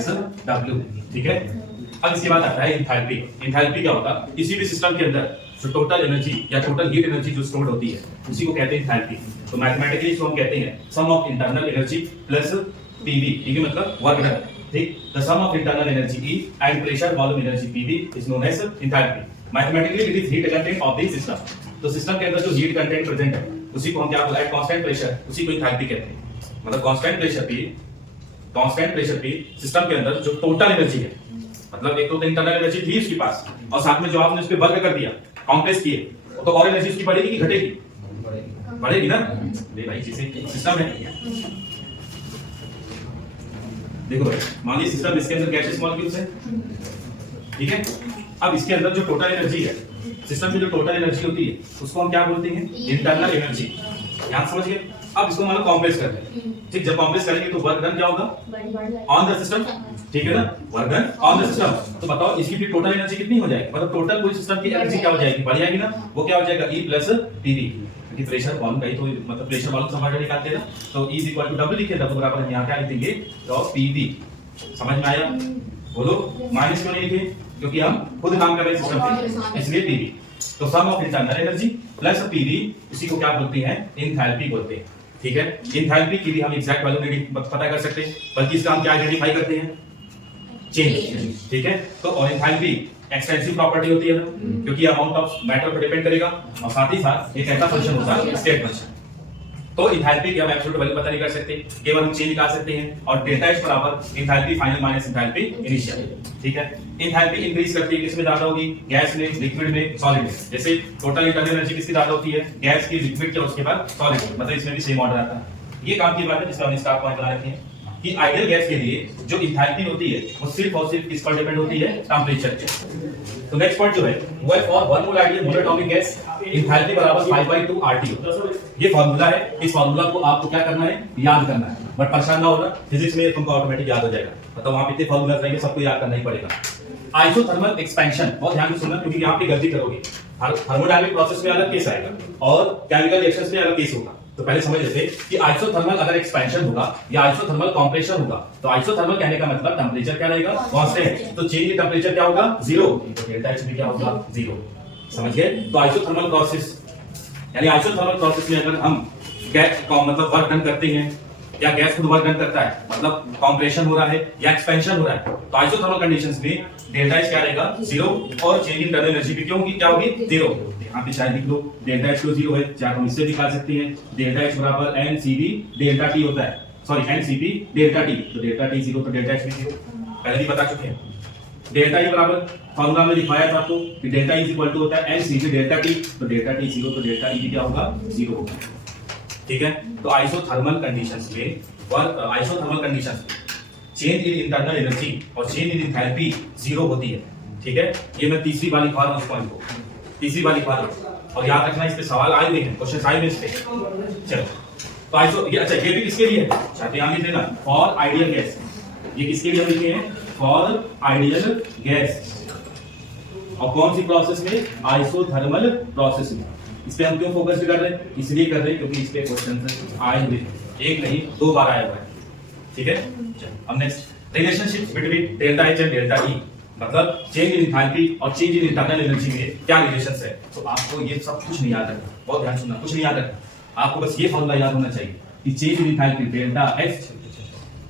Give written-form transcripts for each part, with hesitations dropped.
Plus W, ठीक है। अब इसके बाद आता है एंथैल्पी। एंथैल्पी क्या होता है? किसी भी सिस्टम के अंदर जो टोटल एनर्जी या टोटल हीट एनर्जी जो स्टोर्ड होती है उसी को कहते हैं एंथैल्पी। तो मैथमेटिकली इसको हम कहते हैं sum of internal energy plus PV. PV मतलब वर्क डन, ठीक। The sum of internal energy E and pressure volume energy PV is known as enthalpy. Mathematically it is heat content of the system. तो system के अंदर जो heat content present है उसी को हम क्या बोलते हैं? कांस्टेंट प्रेशर, उसी को एंथैल्पी कहते हैं। मतलब कांस्टेंट प्रेशर पे सिस्टम के अंदर जो टोटल एनर्जी है, मतलब एक तो इंटरनल एनर्जी थी उसके पास और साथ में जो आपने उस पे वर्क कर दिया, कॉम्प्रेस किए, तो और एनर्जी उसकी बढ़ेगी कि घटेगी? बढ़ेगी ना। ले भाई जैसे सिस्टम है, देखो भाई मान लीजिए सिस्टम, इसके अंदर गैसेस मॉलिक्यूल्स है, ठीक है। अब इसके अंदर जो टोटल एनर्जी है, सिस्टम में जो टोटल एनर्जी होती है उसको हम क्या बोलते हैं? Internal energy. ध्यान समझ गए। अब इसको मान लो कॉम्प्रेस कर रहे हैं, ठीक। जब कॉम्प्रेस करेंगे तो वर्क डन क्या होगा? ऑन द सिस्टम, ठीक है ना। Work done on the system. तो बताओ इसकी फिर टोटल एनर्जी कितनी हो जाएगी? मतलब टोटल पूरी सिस्टम की एनर्जी क्या हो जाएगी? बढ़ जाएगी ना। वो क्या हो जाएगा? E plus PV. क्योंकि प्रेशर वॉल्यूम का ही तो मतलब प्रेशर वॉल्यूम समझ निकालते हैं ना, तो E is equal to W लिखे, W बराबर हम यहां क्या लिख देंगे? तो पीवी। समझ में आया? बोलो माइनस क्यों नहीं लिखे? क्योंकि हम खुद काम कर रहे हैं सिस्टम पे, इसलिए पीवी। तो sum of internal energy plus PV, इसी को क्या बोलते हैं? एंथैल्पी बोलते हैं, ठीक है। एंथैल्पी की भी हम एग्जैक्ट वैल्यू नहीं पता कर सकते, बल्कि इसका हम क्या आइडेंटिफाई करते हैं? चेंज, ठीक है। तो और एंथैल्पी एक्सटेंसिव प्रॉपर्टी होती है ना, क्योंकि अमाउंट ऑफ मैटर पर डिपेंड करेगा और साथ ही साथ एक ऐसा फंक्शन होता है स्टेट फंक्शन। तो एंथैल्पी की हम एब्सोल्यूट वैल्यू पता नहीं कर सकते, केवल हम चेंज निकाल सकते हैं। और डेल्टा एच बराबर enthalpy final minus enthalpy initial, ठीक है। एंथैल्पी इंक्रीज करती है किसमें ज्यादा होगी? गैस में, लिक्विड में, सॉलिड में। जैसे टोटल इंटरनल एनर्जी किसकी ज्यादा होती है? गैस की, लिक्विड की और उसके बाद सॉलिड की। मतलब इसमें भी सेम ऑर्डर आता है। ये काम की बात है जिसका हमने स्टार पॉइंट बना रखे हैं कि आइडियल गैस के लिए जो एंथैल्पी होती है वो सिर्फ और सिर्फ किस पर डिपेंड होती है? टेंपरेचर पे। तो नेक्स्ट पॉइंट जो है वो है for 1 mole ideal mole atomic gas enthalpy बराबर 5/2 RTO। ये फार्मूला है, इस फार्मूला को आपको क्या करना है? याद करना है। बट परेशान ना होना, फिजिक्स में तुमको ऑटोमेटिक याद हो जाएगा। मतलब वहां पे इतने फार्मूलाज रहेंगे, सबको याद करना ही पड़ेगा। आइसोथर्मल एक्सपेंशन, बहुत ध्यान से सुनना क्योंकि यहाँ पे गलती करोगे। थर्मोडायनामिक प्रोसेस में अलग केस आएगा और केमिकल रिएक्शंस में अलग केस होगा। तो पहले समझ लेते हैं कि आइसोथर्मल अगर एक्सपेंशन होगा या आइसोथर्मल कंप्रेशन होगा, तो आइसोथर्मल कहने का मतलब टेंपरेचर क्या रहेगा? कांस्टेंट। तो चेंज इन टेंपरेचर क्या होगा? 0। तो डेल्टा एच भी क्या होगा? 0। समझ गए? तो आइसोथर्मल प्रोसेस यानी आइसोथर्मल प्रोसेस में अगर हम गैस मतलब वर्क डन करते हैं या गैस खुद वर्क डन करता है, मतलब कंप्रेशन हो रहा है या एक्सपेंशन हो रहा है, तो आइसोथर्मल कंडीशंस में डेल्टा एच क्या रहेगा? 0। और चेंज इन इंटरनल एनर्जी भी क्यों होगी? क्या होगी? 0। यहाँ पे चाहे लिख लो डेल्टा एच को 0 है, चाहे हम इससे निकाल सकते हैं डेल्टा एच बराबर NCV डेल्टा टी होता है, सॉरी NCP डेल्टा टी। तो डेल्टा टी 0 तो डेल्टा एच भी 0, पहले भी बता चुके हैं। डेल्टा ई बराबर फॉर्मूला में लिखवाया था आपको कि डेल्टा ई इक्वल टू होता है NCP डेल्टा टी। तो डेल्टा टी 0 तो डेल्टा ई भी क्या होगा? 0 होगा, ठीक है। तो आइसोथर्मल कंडीशंस में isothermal conditions change in internal energy और चेंज इन एंथैल्पी 0 होती है, ठीक है। ये मैं तीसरी बार लिखवा रहा हूं इस पॉइंट को, तीसरी बार लिखवा रहा हूं और याद रखना इस पे सवाल आए हुए हैं, क्वेश्चन आए हुए इस पे। चलो तो आइसो ये अच्छा ये भी किसके लिए है? चाहते यहां लिख देना फॉर आइडियल गैस। ये किसके लिए लिखे हैं? For ideal gas. और कौन सी प्रोसेस में? आइसोथर्मल प्रोसेस में। इस पे हम क्यों फोकस कर रहे हैं? इसलिए कर रहे हैं क्योंकि इस पे क्वेश्चन आए हुए, एक नहीं 2 बार आया हुआ है, ठीक है। अब next relationship between delta H and delta E, मतलब चेंज इन एंथैल्पी और चेंज इन इंटरनल एनर्जी में क्या रिलेशंस है। तो आपको ये सब कुछ नहीं याद रखना, बहुत ध्यान सुनना, कुछ नहीं याद रखना, आपको बस ये फॉर्मूला याद होना चाहिए कि change in enthalpy delta H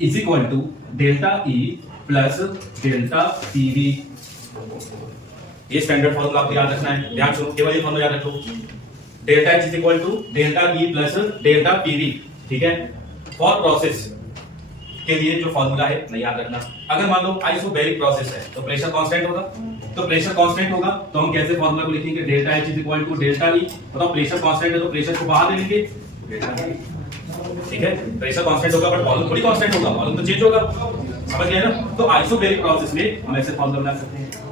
is equal to delta E plus delta PV. ये स्टैंडर्ड फॉर्मूला आपको याद रखना है, ध्यान सुनो, केवल ये फॉर्मूला याद रखो। Delta H is equal to delta E plus delta PV, ठीक है। फॉर प्रोसेस के लिए जो फॉर्मूला है नहीं याद रखना। अगर मान लो आइसोबैरिक प्रोसेस है तो प्रेशर कांस्टेंट होगा, तो प्रेशर कांस्टेंट होगा तो हम कैसे फॉर्मूला को लिखेंगे? Delta H is equal to delta E. मतलब प्रेशर कांस्टेंट है तो प्रेशर को बाहर ले लेंगे, ठीक है। प्रेशर कांस्टेंट होगा बट वॉल्यूम थोड़ी कांस्टेंट होगा, वॉल्यूम तो चेंज होगा, समझ गए ना। तो आइसोबैरिक प्रोसेस में हम ऐसे फॉर्मूला बना सकते हैं।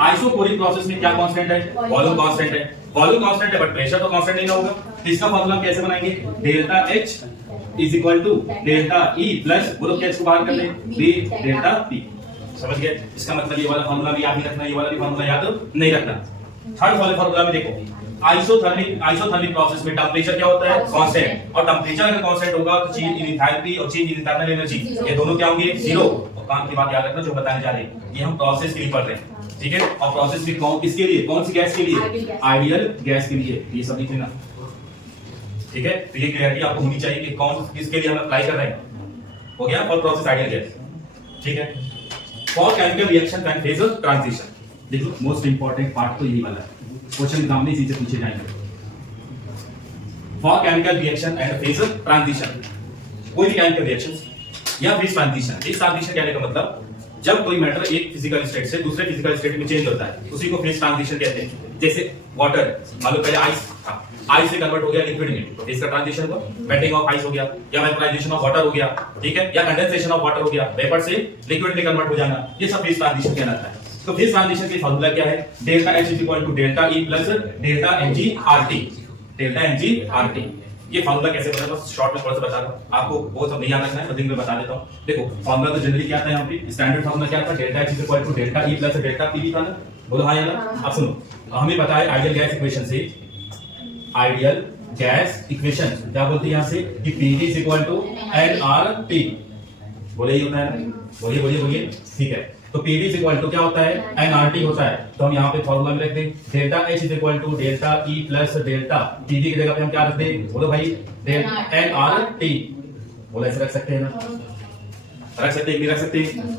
आइसोकोरिक प्रोसेस में क्या कांस्टेंट है? वॉल्यूम कांस्टेंट है। वॉल्यूम कांस्टेंट है बट प्रेशर तो कांस्टेंट नहीं होगा। तो इसका फॉर्मूला कैसे बनाएंगे? Delta H is equal to delta E plus बोलो क्या इसको बाहर कर ले बी डेल्टा पी। समझ गए? इसका मतलब ये वाला फॉर्मूला भी याद नहीं रखना, ये वाला भी फॉर्मूला याद नहीं रखना। थर्ड वाले फॉर्मूला में देखो आइसोथर्मिक प्रोसेस में टेम्परेचर क्या होता है? कांस्टेंट। और टेम्परेचर अगर कांस्टेंट होगा तो चेंज इन एंथैल्पी और चेंज इन इंटरनल एनर्जी ये दोनों क्या होंगे? जीरो। और काम की बात याद रखना जो बताने जा रहे हैं ये हम प्रोसेस के लिए पढ़ रहे हैं, ठीक है? और प्रोसेस भी कौन किसके लिए? कौन सी गैस के लिए? आइडियल गैस के लिए। ये सब लिख लेना, ठीक है? तो ये क्लैरिटी आपको होनी चाहिए कि कौन किसके लिए हम अप्लाई कर रहे हैं। हो गया? फॉर प्रोसेस आइडियल गैस, ठीक है? For chemical reaction and phase transition, देखो मोस्ट इंपॉर्टेंट पार्ट तो यही वाला है, क्वेश्चन एग्जाम में इसी से पूछे जाएंगे। For chemical reaction and phase transition, कोई भी केमिकल रिएक्शंस या फेज ट्रांजिशन। फेज ट्रांजिशन कहने का मतलब जब कोई मैटर एक फिजिकल स्टेट से दूसरे फिजिकल स्टेट में चेंज होता है उसी को फेज ट्रांजिशन कहते हैं। जैसे वाटर, मान लो पहले आइस था, आइस से कन्वर्ट हो गया लिक्विड में, तो फेज का ट्रांजिशन हुआ। मेल्टिंग ऑफ आइस हो गया, या वेपराइजेशन ऑफ वाटर हो गया, ठीक है? या कंडेंसेशन ऑफ वाटर हो गया, वेपर से लिक्विड में कन्वर्ट हो जाना, ये सब फेज ट्रांजिशन कहलाता है। तो फेज ट्रांजिशन का फार्मूला क्या है? Delta H equal to delta E plus delta Mg RT। Delta Mg RT ये फार्मूला कैसे बना? बस शॉर्ट में थोड़ा सा बता रहा हूं आपको, वो सब नहीं याद रखना है, बस मैं बता देता हूं। देखो फार्मूला तो जनरली क्या था, यहाँ पे स्टैंडर्ड फार्मूला क्या था? Delta H equal to delta E plus delta Pv था ना? बोलो हाँ या ना? अब सुनो, हमें पता है आइडियल गैस इक्वेशन से, आइडियल गैस इक्वेशन क्या बोलती है यहाँ से कि Pv is equal to nRT। बोले ये होता है ना? बोलिए बोलिए बोलिए, ठीक है? तो Pv इज इक्वल टू क्या होता है? nRT होता है। तो हम यहाँ पे फॉर्मूला में रख दें delta H is equal to delta E plus delta Pv की जगह पे हम क्या रख दें? बोलो भाई, nRT। बोला ऐसे रख सकते हैं ना? रख सकते हैं कि रख सकते हैं?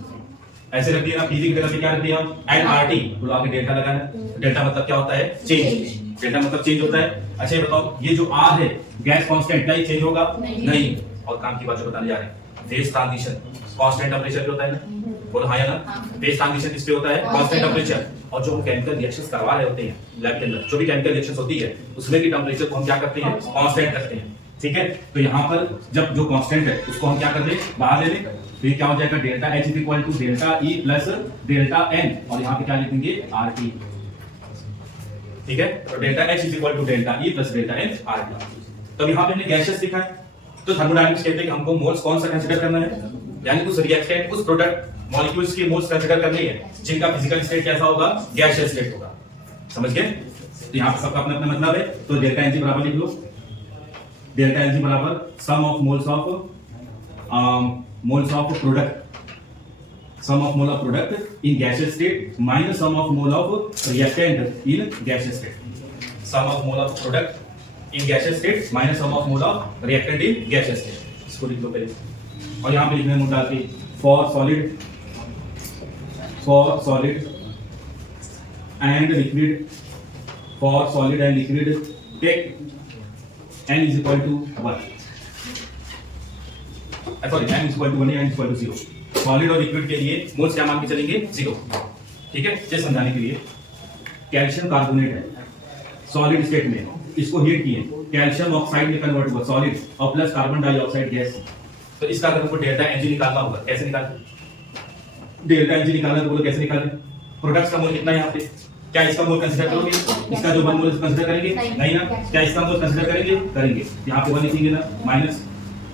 ऐसे रख दिया ना, Pv की जगह पे क्या रख दिया हम? nRT। तो आगे डेल्टा लगाना। डेल्टा मतलब क्या होता है? चेंज। डेल्टा मतलब चेंज होता है। अच्छा ये बताओ, ये जो R है गैस कांस्टेंट, क्या ये चेंज होगा? नहीं। और काम की बात जो बताने जा रहे हैं, फेज ट्रांजिशन कांस्टेंट टेंपरेचर पे होता है ना? बोलो हाँ या ना? फेज ट्रांजिशन किस पे होता है? Constant temperature. और जो हम केमिकल रिएक्शंस करवा रहे होते हैं लैब के अंदर, जो भी केमिकल रिएक्शंस होती है उसमें की टेंपरेचर को हम क्या करते हैं? कांस्टेंट करते हैं, ठीक है? तो यहाँ पर जब जो कांस्टेंट है उसको हम क्या कर दें? बाहर ले लें, तो ये क्या हो जाएगा? Delta H is equal to delta E plus delta N, और यहाँ पे क्या लिखेंगे? RT, ठीक है? तो delta H is equal to delta E plus delta N RT। तो यहाँ पे हमने गैसेस लिखा है, तो थर्मोडायनामिक्स कहते हैं कि हमको मोल्स कौन सा कंसीडर करना है, यानी उस रिएक्टेंट उस प्रोडक्ट मॉलिक्यूल्स के मोल्स कंसीडर करने हैं जिनका फिजिकल स्टेट कैसा होगा? गैसियस स्टेट होगा। समझ गए? तो यहाँ पे सबका अपना अपना मतलब है। तो डेल्टा Mg बराबर लिख लो, डेल्टा Mg बराबर sum of moles of product, sum of mole of product in gaseous state minus sum of mole of reactant in gaseous state. Sum of mole of product in gaseous state minus sum of mole of reactant in gaseous state. इसको लिख लो पहले, और यहाँ पे लिखना है note डाल के for solid and liquid, for solid and liquid take n is equal to 1, sorry n is equal to 1 या n is equal to 0। Solid और लिक्विड के लिए मोल्स क्या मान के चलेंगे? 0, ठीक है? जैसे समझाने के लिए, कैल्शियम कार्बोनेट है सॉलिड स्टेट में, इसको हीट किए, कैल्शियम ऑक्साइड में कन्वर्ट हुआ सॉलिड, और प्लस कार्बन डाइऑक्साइड गैस। तो इसका अगर हमको डेल्टा Mg निकालना होगा, कैसे निकालें? डेल्टा Mg निकालना तो बोलो कैसे निकालें? प्रोडक्ट्स का मोल कितना है यहाँ पे? क्या इसका मोल कंसीडर करोगे? इसका जो 1 मोल कंसीडर करेंगे? नहीं ना? क्या इसका मोल कंसीडर करेंगे? करेंगे। यहाँ पे 1 लिखेंगे ना, माइनस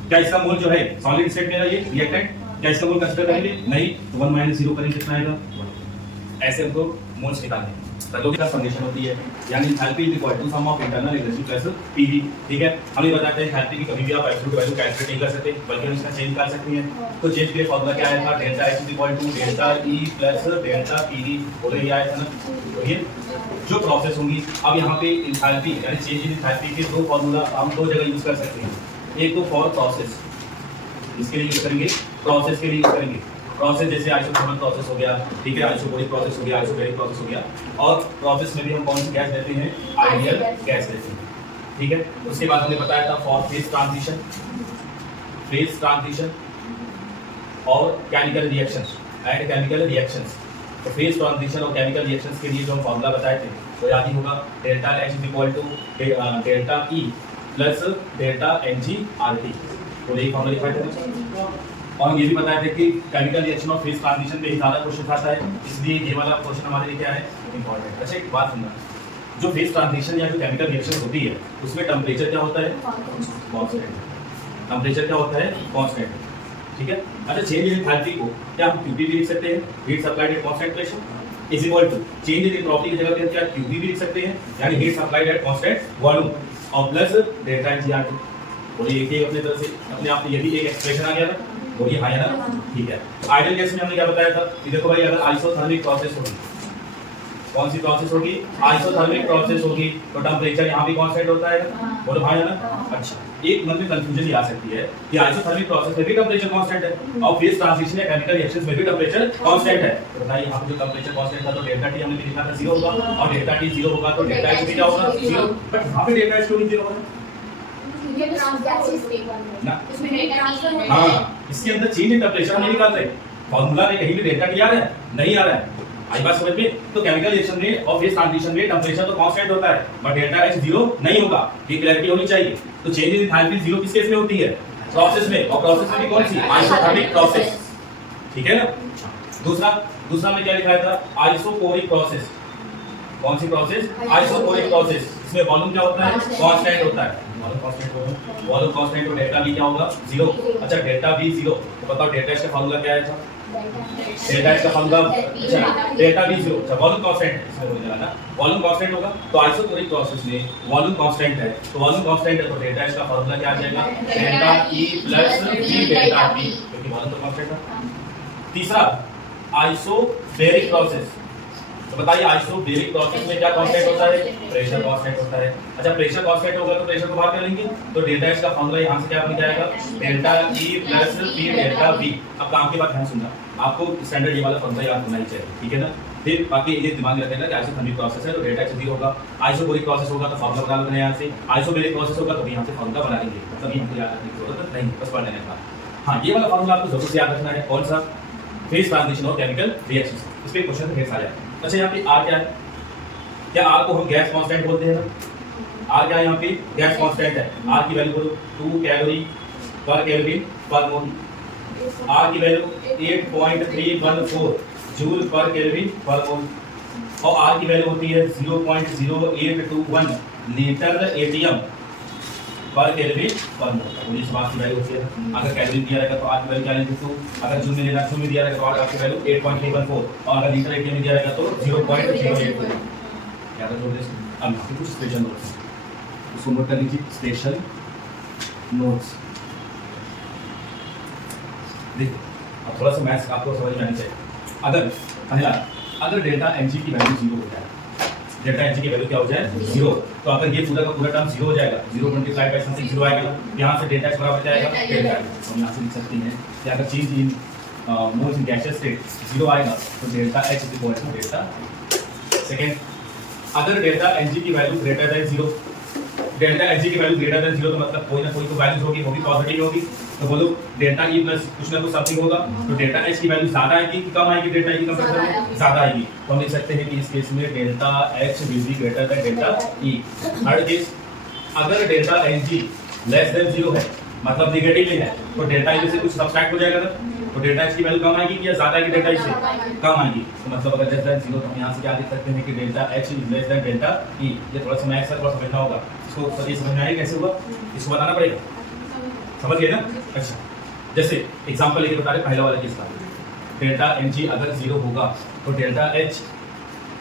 क्या इसका मोल जो है सॉलिड स्टेट में ना ये रिएक्टेंट, क्या इसका मोल कंसीडर करेंगे? नहीं। तो 1 माइनस 0 करेंगे, कितना आएगा? ऐसे हमको मोल्स निकालने हैं। तत्वों की कंडीशन होती है, यानी enthalpy is equal to sum of internal energy plus Pv, ठीक है? हम ये बताते हैं एंथैल्पी की कभी भी आप एब्सोल्यूट वैल्यू कैलकुलेट नहीं कर सकते, बल्कि हम इसका चेंज कर सकते हैं। तो चेंज के लिए फार्मूला क्या आएगा? Delta H is equal to delta E plus delta Pv। बोले ये आया था ना? तो ये जो प्रोसेस होंगी, अब यहाँ पे एंथैल्पी यानी चेंज इन एंथैल्पी के दो फार्मूला हम दो जगह यूज कर सकते हैं। एक तो फॉर प्रोसेस, इसके लिए यूज करेंगे, प्रोसेस के लिए यूज करेंगे। प्रोसेस जैसे आइसोथर्मल प्रोसेस हो गया, ठीक है? आइसोबैरिक प्रोसेस हो गया, आइसोबैरिक प्रोसेस हो गया। और प्रोसेस में भी हम कौन सी गैस लेते हैं? आइडियल गैस लेते हैं, ठीक है? उसके बाद हमने बताया था फॉर फेज ट्रांजिशन और chemical reactions and chemical reactions. तो फेज ट्रांजिशन और केमिकल रिएक्शंस के लिए जो हम फार्मूला बताए थे वो याद ही होगा, delta H is equal to delta E plus delta Mg RT। तो यही फार्मूला लिखा था। और हम ये भी बताया था कि केमिकल रिएक्शन और फेज ट्रांजिशन पे ही ज़्यादा क्वेश्चन आता है, इसलिए ये वाला क्वेश्चन हमारे लिए क्या है? इंपॉर्टेंट। अच्छा एक बात सुनना, जो फेज ट्रांजिशन या जो केमिकल रिएक्शन होती है उसमें टेम्परेचर क्या होता है? कांस्टेंट। टेम्परेचर क्या होता है? कांस्टेंट, ठीक है? अच्छा चेंज इन एंथैल्पी को क्या हम QT भी लिख सकते हैं? Heat supplied at constant pressure. Is equal to change in property की जगह पे क्या क्यूबी भी लिख सकते हैं, यानी heat supplied at constant volume और प्लस डेल्टा एनजीआरटी। और ये एक अपने तरफ से अपने आप ये भी एक एक्सप्रेशन आ गया ना, वो ये आया ना, ठीक है। आइडियल केस में हमने क्या बताया था कि देखो भाई अगर आइसोथर्मिक प्रोसेस होगी, कौन सी प्रोसेस होगी, आइसोथर्मिक प्रोसेस होगी, तो टेंपरेचर यहाँ भी कांस्टेंट होता है ना, बोलो भाई है ना। अच्छा, एक मन में कंफ्यूजन आ सकती है कि आइसोथर्मिक प्रोसेस में भी टेंपरेचर कांस्टेंट है और फेज ट्रांजिशन या केमिकल रिएक्शंस में भी टेंपरेचर कांस्टेंट है, तो बताइए यहाँ पे जो टेंपरेचर कांस्टेंट था तो डेल्टा टी हमने लिखा था 0 होगा और डेल्टा टी 0 होगा तो डेल्टा एच भी क्या होगा 0, बट यहाँ पे डेल्टा एच क्यों नहीं 0 होगा ना, हाँ इसके अंदर चेंज इन टेंपरेचर हम नहीं निकाल रहे, फार्मूला में कहीं भी डेल्टा टी आ रहा है नहीं आ रहा है, आई बात समझ में। तो केमिकल रिएक्शन में और फेज ट्रांजिशन में टेंपरेचर तो कांस्टेंट होता है बट डेल्टा एच 0 नहीं होगा, ये क्लैरिटी होनी चाहिए। तो चेंज इन एंथैल्पी 0 किस केस में होती है, प्रोसेस में, और प्रोसेस में भी कौन सी, आइसोथर्मिक प्रोसेस, ठीक है ना। दूसरा में क्या लिखा था, आइसोकोरिक प्रोसेस, कौन सी प्रोसेस, आइसोकोरिक प्रोसेस, इसमें वॉल्यूम क्या होता है, कांस्टेंट होता है, वॉल्यूम कांस्टेंट, तो डेल्टा V क्या होगा 0। अच्छा डेल्टा V 0, तो बताओ डेल्टा एच का फार्मूला क्या है, डेल्टा एच का फार्मूला, अच्छा डेल्टा V 0, अच्छा वॉल्यूम कांस्टेंट इसमें हो जाएगा ना, वॉल्यूम कांस्टेंट होगा तो आइसोकोरिक प्रोसेस में वॉल्यूम कांस्टेंट है, तो वॉल्यूम कांस्टेंट है तो डेल्टा एच का फार्मूला क्या आ जाएगा, delta E plus V delta V, क्योंकि वॉल्यूम तो कांस्टेंट है। तीसरा आइसोबेरिक प्रोसेस, तो बताइए आइसोबेरिक प्रोसेस में क्या कांस्टेंट होता है, प्रेशर कांस्टेंट होता है। अच्छा प्रेशर कांस्टेंट होगा तो प्रेशर को बाहर कर लेंगे, तो डेल्टा एच का फार्मूला यहां से क्या बन जाएगा, delta E plus V delta V। अब काम के बाद ध्यान सुनना, आपको स्टैंडर्ड ये वाला फार्मूला याद होना ही चाहिए, ठीक है ना। फिर बाकी ये दिमाग में रखना कि आइसोथर्मिक प्रोसेस है तो डेल्टा एच 0 होगा, आइसोबेरिक प्रोसेस होगा तो फार्मूला बना लेना यहां से, आइसोबेरिक प्रोसेस होगा तो यहां से फार्मूला बना लेंगे, मतलब ये हमको याद रखने की जरूरत नहीं, बस पढ़ लेना है। हां ये वाला फार्मूला आपको जरूर से याद रखना है, कौन सा, फेज ट्रांजिशन और केमिकल रिएक्शंस, इस पे क्वेश्चन ढेर सारे हैं। अच्छा यहाँ पे R क्या है, क्या R को हम गैस कांस्टेंट बोलते हैं ना, R क्या है यहाँ पे, गैस कांस्टेंट है, R की वैल्यू बोलो 2 कैलोरी पर केल्विन पर मोल, R की वैल्यू 8.314 जूल पर केल्विन पर मोल, और R की वैल्यू होती है 0.0821 लीटर एटीएम पर केल्विन पर मोल, तो इस बात की वैल्यू होती है। अगर केल्विन दिया रहेगा तो R की वैल्यू क्या लेंगे 2, अगर जूल में लेना जूल में दिया रहेगा तो R की वैल्यू 8.314 और अगर लीटर एटीएम में दिया रहेगा तो 0.082। याद रखो दिस। अब कुछ स्पेशल नोट्स उसको नोट कर लीजिए, स्पेशल नोट्स देखो। अब थोड़ा सा मैथ्स आपको समझ में आनी चाहिए। अगर पहला, अगर डेल्टा एनजी की वैल्यू 0 हो जाए, डेल्टा एनजी की वैल्यू क्या हो जाए 0, तो अगर ये पूरा का पूरा टर्म 0 हो जाएगा, 0 मल्टीप्लाई बाय समथिंग 0 आएगा, यहाँ से डेल्टा एच बराबर जाएगा डेल्टा एच। हम यहाँ से लिख सकते हैं कि अगर change in moles in gaseous state 0 आएगा तो delta H is equal to delta. Second, अगर डेल्टा एनजी की value greater than 0, delta N G की वैल्यू ग्रेटर देन 0 तो मतलब कोई ना कोई तो वैल्यूज होगी, वो भी पॉजिटिव होगी, तो बोलो डेल्टा ई प्लस कुछ ना कुछ समथिंग होगा, तो डेल्टा एच की वैल्यू ज्यादा आएगी कि कम आएगी, डेल्टा ई की कंपैरिजन में ज्यादा आएगी, तो हम लिख सकते हैं कि इस केस में delta H will be greater than delta E. Third case, अगर डेल्टा एनजी लेस देन 0 है मतलब नेगेटिव में है, तो डेल्टा ई से कुछ सब्ट्रैक्ट हो जाएगा ना, तो डेल्टा एच की वैल्यू कम आएगी कि या ज्यादा आएगी, डेल्टा ई से कम आएगी, तो मतलब अगर लेस देन 0 तो हम यहां से क्या लिख सकते हैं कि delta H is less than delta ई। ये थोड़ा सा मैथ्स है, थोड़ा समझना होगा इसको, सही समझ में आएगा कैसे होगा, इसको बताना पड़ेगा, समझ गए ना। अच्छा जैसे एग्जांपल लेके बता रहे पहला वाला केस का, डेल्टा एनजी अगर 0 होगा तो delta H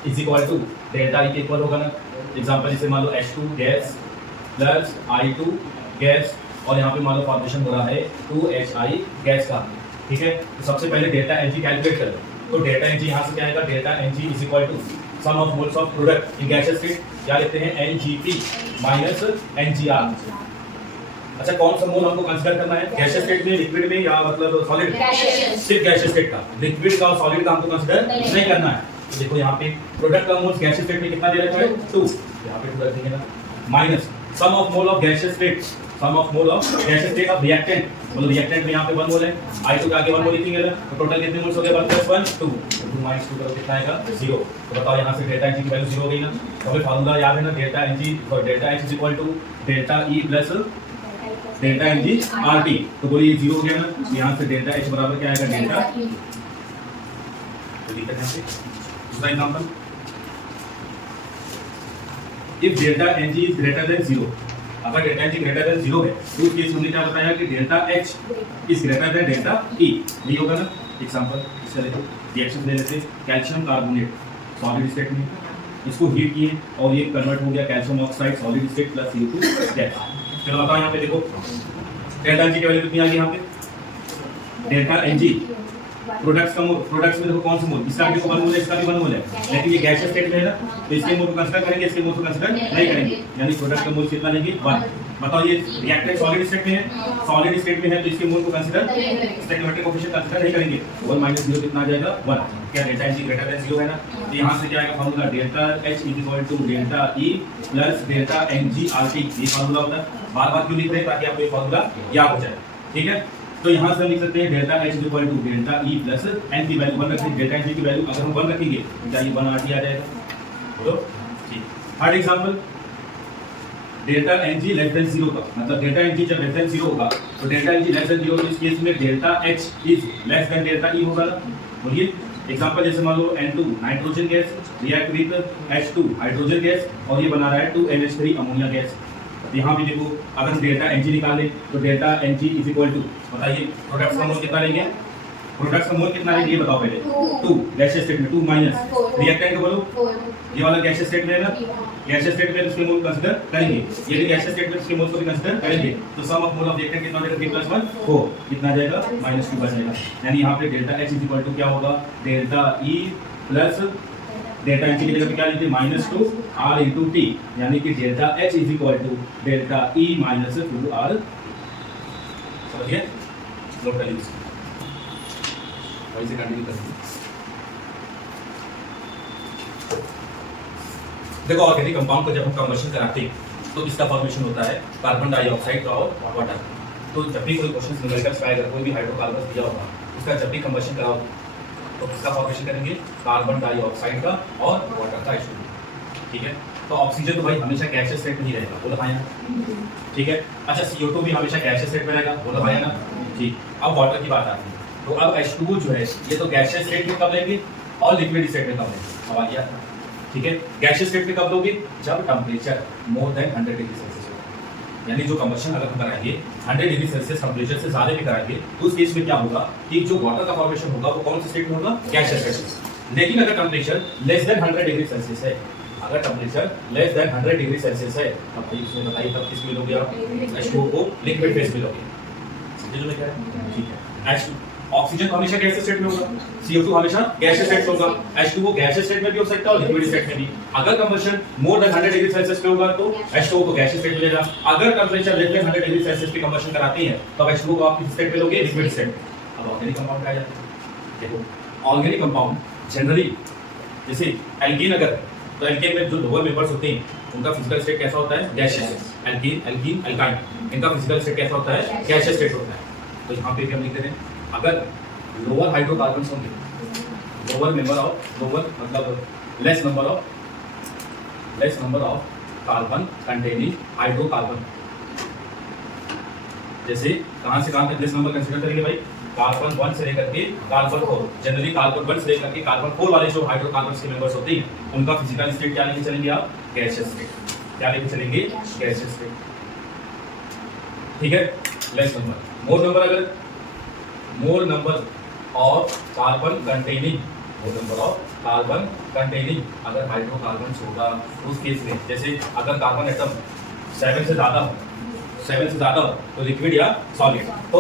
is equal to delta E के इक्वल होगा ना। एग्जांपल जैसे मान लो H2 gas plus I2 gas, और यहाँ पे मान लो फॉर्मेशन हो रहा है 2HI गैस का, ठीक है। तो सबसे पहले डेल्टा एनजी कैलकुलेट करें, तो डेल्टा एनजी यहाँ से क्या आएगा, delta N G is equal to sum of moles of product in gaseous state, क्या लेते हैं NGP माइनस NGR। अच्छा कौन सा मोल हमको कंसीडर करना है, गैसियस स्टेट में, लिक्विड में, या मतलब सॉलिड, सिर्फ गैसियस स्टेट का, लिक्विड का और सॉलिड का हमको कंसीडर नहीं करना है। तो देखो यहाँ पे प्रोडक्ट का मोल गैसियस स्टेट में कितना दे रखा है 2, यहाँ पे 2 रख देंगे ना, minus sum of mole of gaseous state, sum of mole of gaseous state of reactant, मतलब रिएक्टेंट में यहाँ पे 1 मोल है, I2 का आगे 1 मोल लिखेंगे ना, तो टोटल कितने मोल्स हो गए 1 + 1 2, 2 - 2 करो कितना आएगा 0। तो बताओ यहाँ से डेल्टा एनजी की वैल्यू 0 हो गई ना, तो हमें फार्मूला याद है ना, डेल्टा एनजी और delta H is equal to delta E plus delta N G R T, तो बोलिए 0 हो गया ना, तो यहाँ से डेल्टा एच बराबर क्या आएगा डेल्टा। तो लिखते हैं दूसरा example, if delta N G is greater than 0, अगर डेल्टा एनजी ग्रेटर देन 0 है तो उस केस में हमने क्या बताया कि delta H is greater then delta ई, यही होगा ना। एग्जांपल इसका देखो, रिएक्शन ले लेते हैं, कैल्शियम कार्बोनेट सॉलिड स्टेट में, इसको हीट किए और ये कन्वर्ट हो गया calcium oxide solid state plus CO2 gas. चलो बताओ यहाँ पे देखो डेल्टा एनजी की वैल्यू कितनी आ गई यहाँ पे, डेल्टा एनजी प्रोडक्ट्स का मोल, प्रोडक्ट्स में देखो कौन सा मोल, इसका भी 1 मोल है, इसका भी 1 मोल है, लेकिन ये गैसियस स्टेट में है ना, तो इसके मोल को कंसीडर करेंगे, इसके मोल को कंसीडर नहीं करेंगे, यानी प्रोडक्ट का मोल कितना लेंगे 1। बताओ ये रिएक्टेंट सॉलिड स्टेट में है, सॉलिड स्टेट में है तो इसके मोल को कंसीडर स्टोइकियोमेट्रिक कोएफिशिएंट कंसीडर नहीं करेंगे, 1 माइनस 0 कितना आ जाएगा 1। क्या डेल्टा एनजी ग्रेटर देन 0 है ना, तो यहां से क्या आएगा formula delta H equal to delta E plus delta N G R T, ये फार्मूला होता है। बार-बार क्यों लिख रहे हैं, ताकि आपको ये फार्मूला याद हो जाए, ठीक है। तो यहाँ से हम लिख सकते हैं delta H equal to delta E plus N की वैल्यू 1 रखेंगे, डेल्टा एन की वैल्यू अगर हम 1 रखेंगे तो क्या ये 1 आरटी आ जाएगा, तो ठीक। Third example delta N G less than 0 का, मतलब डेल्टा एन जी जब लेस देन 0 होगा तो delta N G less than 0, तो इस केस में delta H is less than delta E होगा ना। बोलिए एग्जांपल जैसे मान लो N2 nitrogen gas react with H2 hydrogen gas और ये बना रहा है 2NH3 अमोनिया गैस। यहाँ भी देखो अगर हम डेल्टा एनजी निकालें तो delta N G is equal to, बताइए प्रोडक्ट्स का मोल कितना लेंगे, प्रोडक्ट्स का मोल कितना लेंगे ये बताओ पहले, 2 गैसियस स्टेट में 2 माइनस रिएक्टेंट को बोलो, ये वाला गैसियस स्टेट में है ना, गैसियस स्टेट में इसके मोल कंसीडर करेंगे, ये भी गैसियस स्टेट में इसके मोल को भी कंसीडर करेंगे, तो sum of mole of reactant कितना हो जाएगा 3 + 1 4, कितना आ जाएगा -2 बचेगा। यानी यहाँ पे delta H is equal to क्या होगा, delta E plus delta H की जगह पे क्या लिखते हैं -2 r into t, यानी कि delta H is equal to delta E minus 2r। समझिए, नोट कर लीजिए, वहीं से कंटिन्यू करेंगे। देखो ऑर्गेनिक कंपाउंड को जब हम कंबशन कराते हैं तो इसका फॉर्मेशन होता है कार्बन डाइऑक्साइड का और वाटर। तो जब भी कोई क्वेश्चन न्यूमेरिकल्स का आएगा, कोई भी हाइड्रोकार्बन दिया होगा, उसका जब भी कंबशन कराओ तो किसका फॉर्मेशन करेंगे, कार्बन डाइऑक्साइड का और वाटर का H2। ठीक है, तो ऑक्सीजन तो भाई हमेशा गैसियस स्टेट में ही रहेगा, बोला भाई ना, ठीक है। अच्छा CO2 भी हमेशा गैसियस स्टेट में रहेगा, बोला भाई ना, ठीक। अब वाटर की बात आती है, तो अब H2 जो है ये तो गैसियस स्टेट में कब लेंगे और लिक्विड स्टेट में कब लेंगे, अब आ गया, ठीक है। गैसियस स्टेट में कब लोगे, जब temperature more than 100 degree Celsius, यानी जो कंबशन अगर हम कराएंगे 100 डिग्री सेल्सियस टेम्परेचर से ज्यादा भी कराएंगे तो उस केस में क्या होगा कि जो वाटर का फॉर्मेशन होगा वो कौन से स्टेट में होगा, गैसियस स्टेट में। लेकिन अगर temperature less than 100 degree Celsius है, अगर temperature less than 100 degree Celsius है, तब इसमें बताइए तब किस में लोगे आप, H2O को लिक्विड फेज में लोगे, समझे जो मैं कह रहा हूं, ठीक है। H2 ऑक्सीजन हमेशा गैसियस स्टेट में होगा, CO2 हमेशा गैसियस स्टेट में होगा, H2O गैसियस स्टेट में भी हो सकता है और लिक्विड स्टेट में भी। अगर combustion more than 100 degree Celsius पे होगा तो H2O को गैसियस स्टेट मिलेगा, अगर temperature less than 100 degree Celsius पे कंबशन कराते हैं तब H2O को आप किस स्टेट में लोगे, लिक्विड स्टेट। अब ऑर्गेनिक कंपाउंड क्या जाता है, देखो ऑर्गेनिक कंपाउंड जनरली जैसे एल्कीन, अगर तो एल्केन में जो लोअर मेंबर्स होते हैं उनका फिजिकल स्टेट कैसा होता है, गैसियस। एल्कीन, एल्कीन, एल्काइन, इनका फिजिकल स्टेट कैसा होता है, गैसियस स्टेट होता है। तो यहाँ पे हम लिखते हैं अगर लोअर हाइड्रोकार्बन्स होंगे, लोअर मेंबर ऑफ, लोअर मतलब less number of carbon containing hydrocarbon, जैसे कहां से कहां तक लेस नंबर कंसीडर करेंगे भाई, कार्बन 1 से लेकर के कार्बन 4, जनरली कार्बन 1 से लेकर के कार्बन 4 वाले जो हाइड्रोकार्बन्स के मेंबर्स होते हैं उनका फिजिकल स्टेट क्या लेके चलेंगे आप, गैसियस स्टेट। क्या लेके चलेंगे, गैसियस स्टेट, ठीक है। Less number, more number of carbon containing, अगर हाइड्रोकार्बन्स होगा उस केस में, जैसे अगर कार्बन एटम 7 से ज़्यादा हो तो लिक्विड या सॉलिड, तो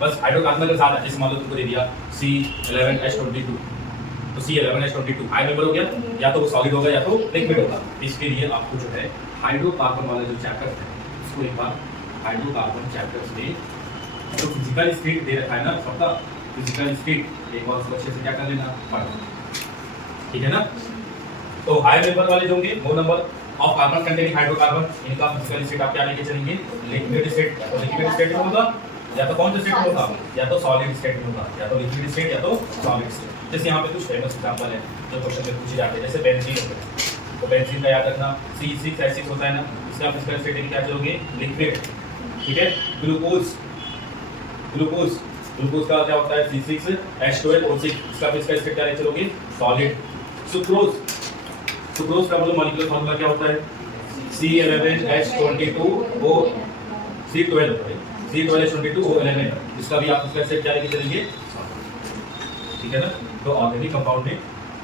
बस हाइड्रोकार्बन अगर ज़्यादा, जैसे मान लो तुमको दे दिया C11H22, तो C11H22 हाई मेंबर हो गया, या तो वो सॉलिड होगा या तो लिक्विड होगा। इसके लिए आपको जो है हाइड्रोकार्बन वाला जो चैप्टर है उसको एक बार हाइड्रोकार्बन चैप्टर में जो फिजिकल स्टेट दे रखा है ना, सबका फिजिकल स्टेट एक बार उसको अच्छे से क्या कर लेना, पढ़ना, ठीक है ना। तो हाई मेंबर वाले जो होंगे, मोर number of carbon containing hydrocarbon, इनका फिजिकल स्टेट आप क्या लेके चलेंगे, लिक्विड स्टेट। तो लिक्विड स्टेट में होगा या तो कौन सा स्टेट में होगा, या तो सॉलिड स्टेट में होगा, या तो लिक्विड स्टेट या तो सॉलिड स्टेट। जैसे यहाँ पे कुछ फेमस एग्जांपल है जो क्वेश्चन में पूछे जाते हैं, जैसे बेंजीन होता है, तो बेंजीन का याद रखना C6H6 होता है ना, इसका फिजिकल स्टेट क्या चलोगे, लिक्विड, ठीक है। ग्लूकोज का क्या होता है, C6H12O6, इसका फिजिकल स्टेट क्या लेके चलोगे, सॉलिड। सुक्रोज का मॉलिक्यूलर फार्मूला क्या होता है, C11H22O, C12H22O11, इसका भी आप फिजिकल स्टेट क्या लेके चलेंगे, ठीक है ना। तो ऑर्गेनिक कंपाउंड में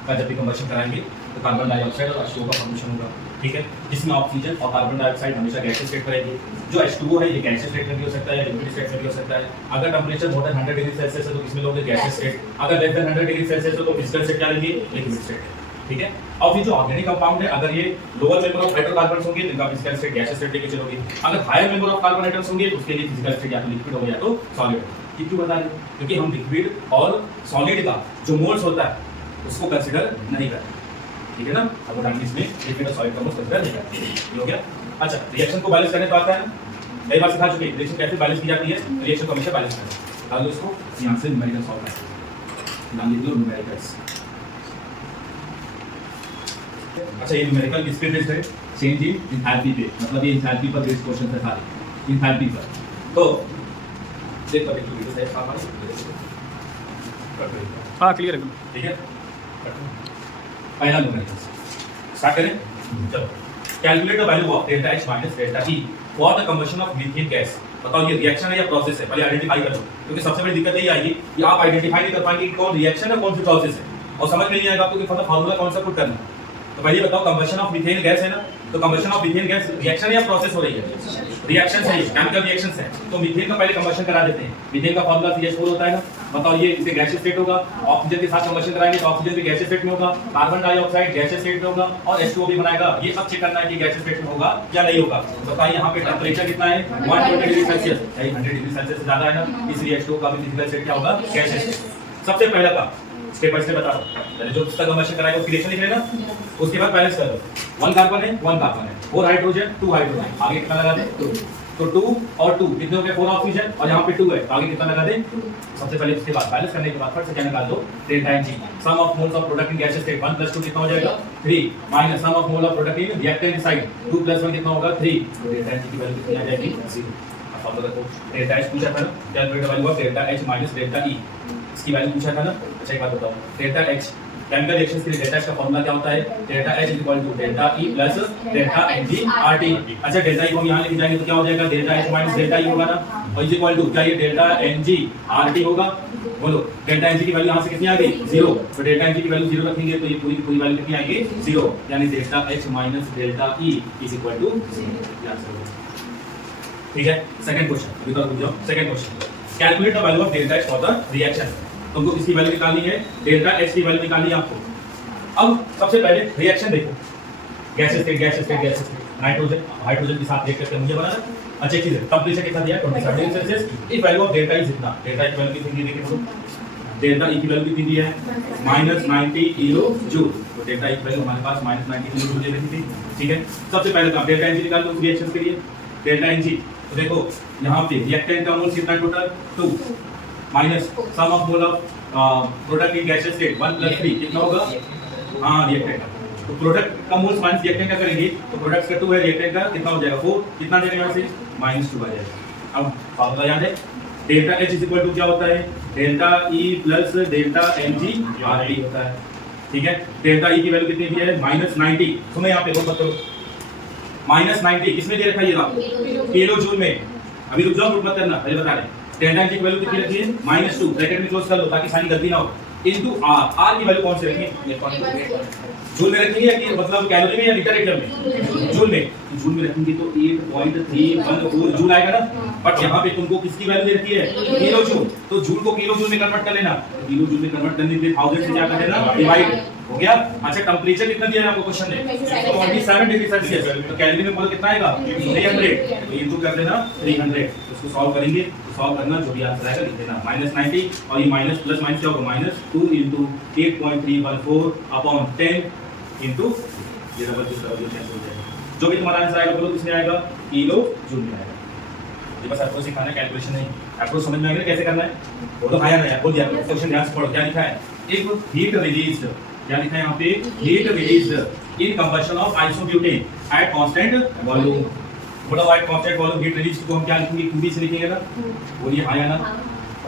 का जब भी कंबशन कराएंगे तो कार्बन डाइऑक्साइड और H2O का फॉर्मेशन होगा, ठीक है, जिसमें ऑक्सीजन और कार्बन डाइऑक्साइड हमेशा गैसीय स्टेट पर रहेगी। जो H2O है ये गैसीय स्टेट में भी हो सकता है या लिक्विड स्टेट में भी हो सकता है। अगर temperature more than 100 degree Celsius है तो किसमें लोगे गैसीय स्टेट, अगर लेस देन 100 डिग्री सेल्सियस है तो फिजिकल स्टेट क्या लेंगे, लिक्विड स्टेट, ठीक है। और ये जो ऑर्गेनिक कंपाउंड है अगर ये लोअर मेंबर ऑफ हाइड्रोकार्बन्स होंगे तो इनका फिजिकल स्टेट गैसीय स्टेट लेके चलोगे, अगर higher member of carbon atoms होंगे तो उसके लिए फिजिकल स्टेट या तो लिक्विड होगा या तो सॉलिड। ये क्यों बता रहे हैं, क्योंकि हम लिक्विड और सॉलिड का जो मोल्स होता है उसको कंसीडर नहीं करते, ठीक है ना। अब हम इसमें लिक्विड और सॉलिड का मोल्स कंसीडर नहीं करते, ये हो गया। अच्छा, रिएक्शन को बैलेंस करने तो आता है ना, कई बार सिखा चुके हैं रिएक्शन कैसे बैलेंस की जाती है, रिएक्शन को हमेशा बैलेंस करना। डाल दो इसको यहां से न्यूमेरिकल सॉल्व करना, नाम लिख दो न्यूमेरिकल्स। अच्छा, ये न्यूमेरिकल किस पे बेस्ड है, चेंज इन एंथैल्पी पे, मतलब ये एंथैल्पी पर बेस्ड क्वेश्चन है सारे, एंथैल्पी पर। तो देख कर देखो वीडियो है आप हां क्लियर है, ठीक है। पहला न्यूमेरिकल स्टार्ट करें, चलो। Calculate the value of delta H minus delta E for the combustion of methane gas. बताओ ये रिएक्शन है या प्रोसेस है, पहले आइडेंटिफाई कर लो, क्योंकि सबसे बड़ी दिक्कत यही आएगी कि आप आइडेंटिफाई नहीं कर पाएंगे कि कौन रिएक्शन है कौन सी प्रोसेस है, और समझ में नहीं आएगा आपको कि फार्मूला कौन सा पुट करना है। तो पहले बताओ कंबशन ऑफ मीथेन गैस है ना, तो combustion of methane gas reaction है या प्रोसेस हो रही है, रिएक्शन है, केमिकल रिएक्शंस है। तो मीथेन का पहले कंबशन करा देते हैं, मीथेन का फार्मूला CH4 होता है ना। बताओ ये इसे गैसीय स्टेट होगा, ऑक्सीजन के साथ कंबशन कराएंगे तो ऑक्सीजन भी गैसीय स्टेट में होगा, कार्बन डाइऑक्साइड गैसीय स्टेट में होगा और H2O भी बनाएगा। ये सब चेक करना है कि गैसीय स्टेट में होगा या नहीं होगा। बताइए यहाँ पे टेंपरेचर कितना है, 120 डिग्री सेल्सियस, 100 डिग्री सेल्सियस से ज्यादा है ना, इसलिए H2O का भी फिजिकल स्टेट क्या होगा, गैसीय स्टेट। सबसे पहला का स्टेप बाय स्टेप बताओ, पहले जो इसका कंबशन कराएगा उसकी रिएक्शन लिख लेना, उसके बाद बैलेंस कर दो। 1 कार्बन है 1 कार्बन है, 4 हाइड्रोजन 2 हाइड्रोजन, आगे कितना लगा दें 2, तो 2 और 2 कितने हो गए, 4 ऑक्सीजन और यहाँ पे 2 है, तो आगे कितना लगा दें 2। सबसे पहले उसके बाद बैलेंस करने के बाद फट से क्या निकाल दो, delta H sum of moles of product in गैसीय स्टेट 1 + 2 कितना हो जाएगा 3 minus sum of mole of product in reactant side 2 + 1 कितना होगा 3, तो डेल्टा H की वैल्यू कितनी आ जाएगी 0। अब फॉर्मूला देखो, डेल्टा H पूछा था ना, calculate the value of delta H minus delta E, इसकी वैल्यू पूछा था ना। अच्छा एक बात बताओ, डेल्टा H केमिकल रिएक्शंस के लिए डेल्टा H का फार्मूला क्या होता है, delta H = delta E plus delta Ng RT। अच्छा डेल्टा E को हम यहां लेके जाएंगे तो क्या हो जाएगा, delta H minus delta E होगा ना, और इक्वल टू क्या ये डेल्टा Ng RT होगा। बोलो डेल्टा Ng की वैल्यू यहां से कितनी आ गई 0, तो डेल्टा Ng की वैल्यू 0 रखेंगे तो ये पूरी की पूरी वैल्यू कितनी आएगी 0, यानी delta H minus delta E = 0। ठीक है। सेकंड क्वेश्चन अभी तो रुक जाओ, second question, calculate the value of delta H for the reaction. तुमको किसकी वैल्यू निकालनी है, डेल्टा H की वैल्यू निकालनी है आपको। अब सबसे पहले रिएक्शन देखो, गैसीय स्टेट गैसीय स्टेट गैसीय स्टेट, नाइट्रोजन हाइड्रोजन के साथ रिएक्ट करके मुझे बनाना। अच्छा चीज है, टेंपरेचर कितना दिया 27 degree Celsius, if value of delta E कितना, डेल्टा की वैल्यू कितनी दी देखो, डेल्टा E की वैल्यू कितनी दी है -90 किलो जूल, तो डेल्टा E की वैल्यू हमारे पास -90 किलो जूल दे रही थी, ठीक है। सबसे पहले तो आप डेल्टा Ng निकाल लो रिएक्शन के लिए, डेल्टा Ng तो देखो यहाँ पे रिएक्टेंट का मोल कितना total 2 minus sum of mole of product in गैसीय स्टेट 1 + 3 कितना होगा, हां रिएक्टेंट का, तो प्रोडक्ट का मोल्स माइनस रिएक्टेंट का करेंगे तो प्रोडक्ट्स का 2 है, रिएक्टेंट का कितना हो जाएगा 4, कितना जाएगा यहां से -2 आ जाएगा। अब फार्मूला याद है, डेल्टा H = क्या होता है, delta E plus delta Ng RT होता है, ठीक है। डेल्टा E की वैल्यू कितनी दी है -90, सुनो यहां पे बहुत मत करो, -90 किसमें दे रखा है ये आपको किलो जूल में, अभी रुक जाओ नोट मत करना, पहले बता रहे हैं। डेल्टा H की वैल्यू कितनी रखी है -2, ब्रैकेट में क्लोज कर लो ताकि साइन गलती ना हो, इनटू R की वैल्यू कौन सी रखें, जूल में रखेंगे या कि मतलब कैलोरी में या लीटर लीटर में, जूल में, जूल में रखेंगे तो 8.314 जूल आएगा ना, बट यहाँ पे तुमको किसकी वैल्यू दे रखी है किलो जूल, तो जूल को किलो जूल में कन्वर्ट कर लेना, किलो जूल में कन्वर्ट करने के लिए 1000 से क्या कर देना डिवाइड हो गया। अच्छा टेंपरेचर कितना दिया है आपको क्वेश्चन में 27 डिग्री सेल्सियस, तो कैलोरी में बोलो कितना आएगा 300, तो इनटू कर देना 300, इसको सॉल्व करेंगे, तो सॉल्व करना जो भी आंसर आएगा लिख देना -90 और ये माइनस प्लस माइनस क्या होगा -2 * 8.314 अपॉन 10 इनटू ये डबल कैंसिल हो जाएगा, जो भी तुम्हारा आंसर आएगा बोलो किसमें आएगा किलो जूल में आएगा। ये बस आपको सिखाना है, कैलकुलेशन नहीं, आपको समझ में आएगा कैसे करना है, बोलो आया ना यार, बोल दिया क्वेश्चन ध्यान से पढ़ो, क्या लिखा है, एक हीट रिलीज्ड, क्या लिखा है यहाँ पे heat released in combustion of isobutane at constant volume, बोलो at constant volume heat released को हम क्या लिखेंगे क्यूबी से लिखेंगे ना, बोलिए हाँ या ना।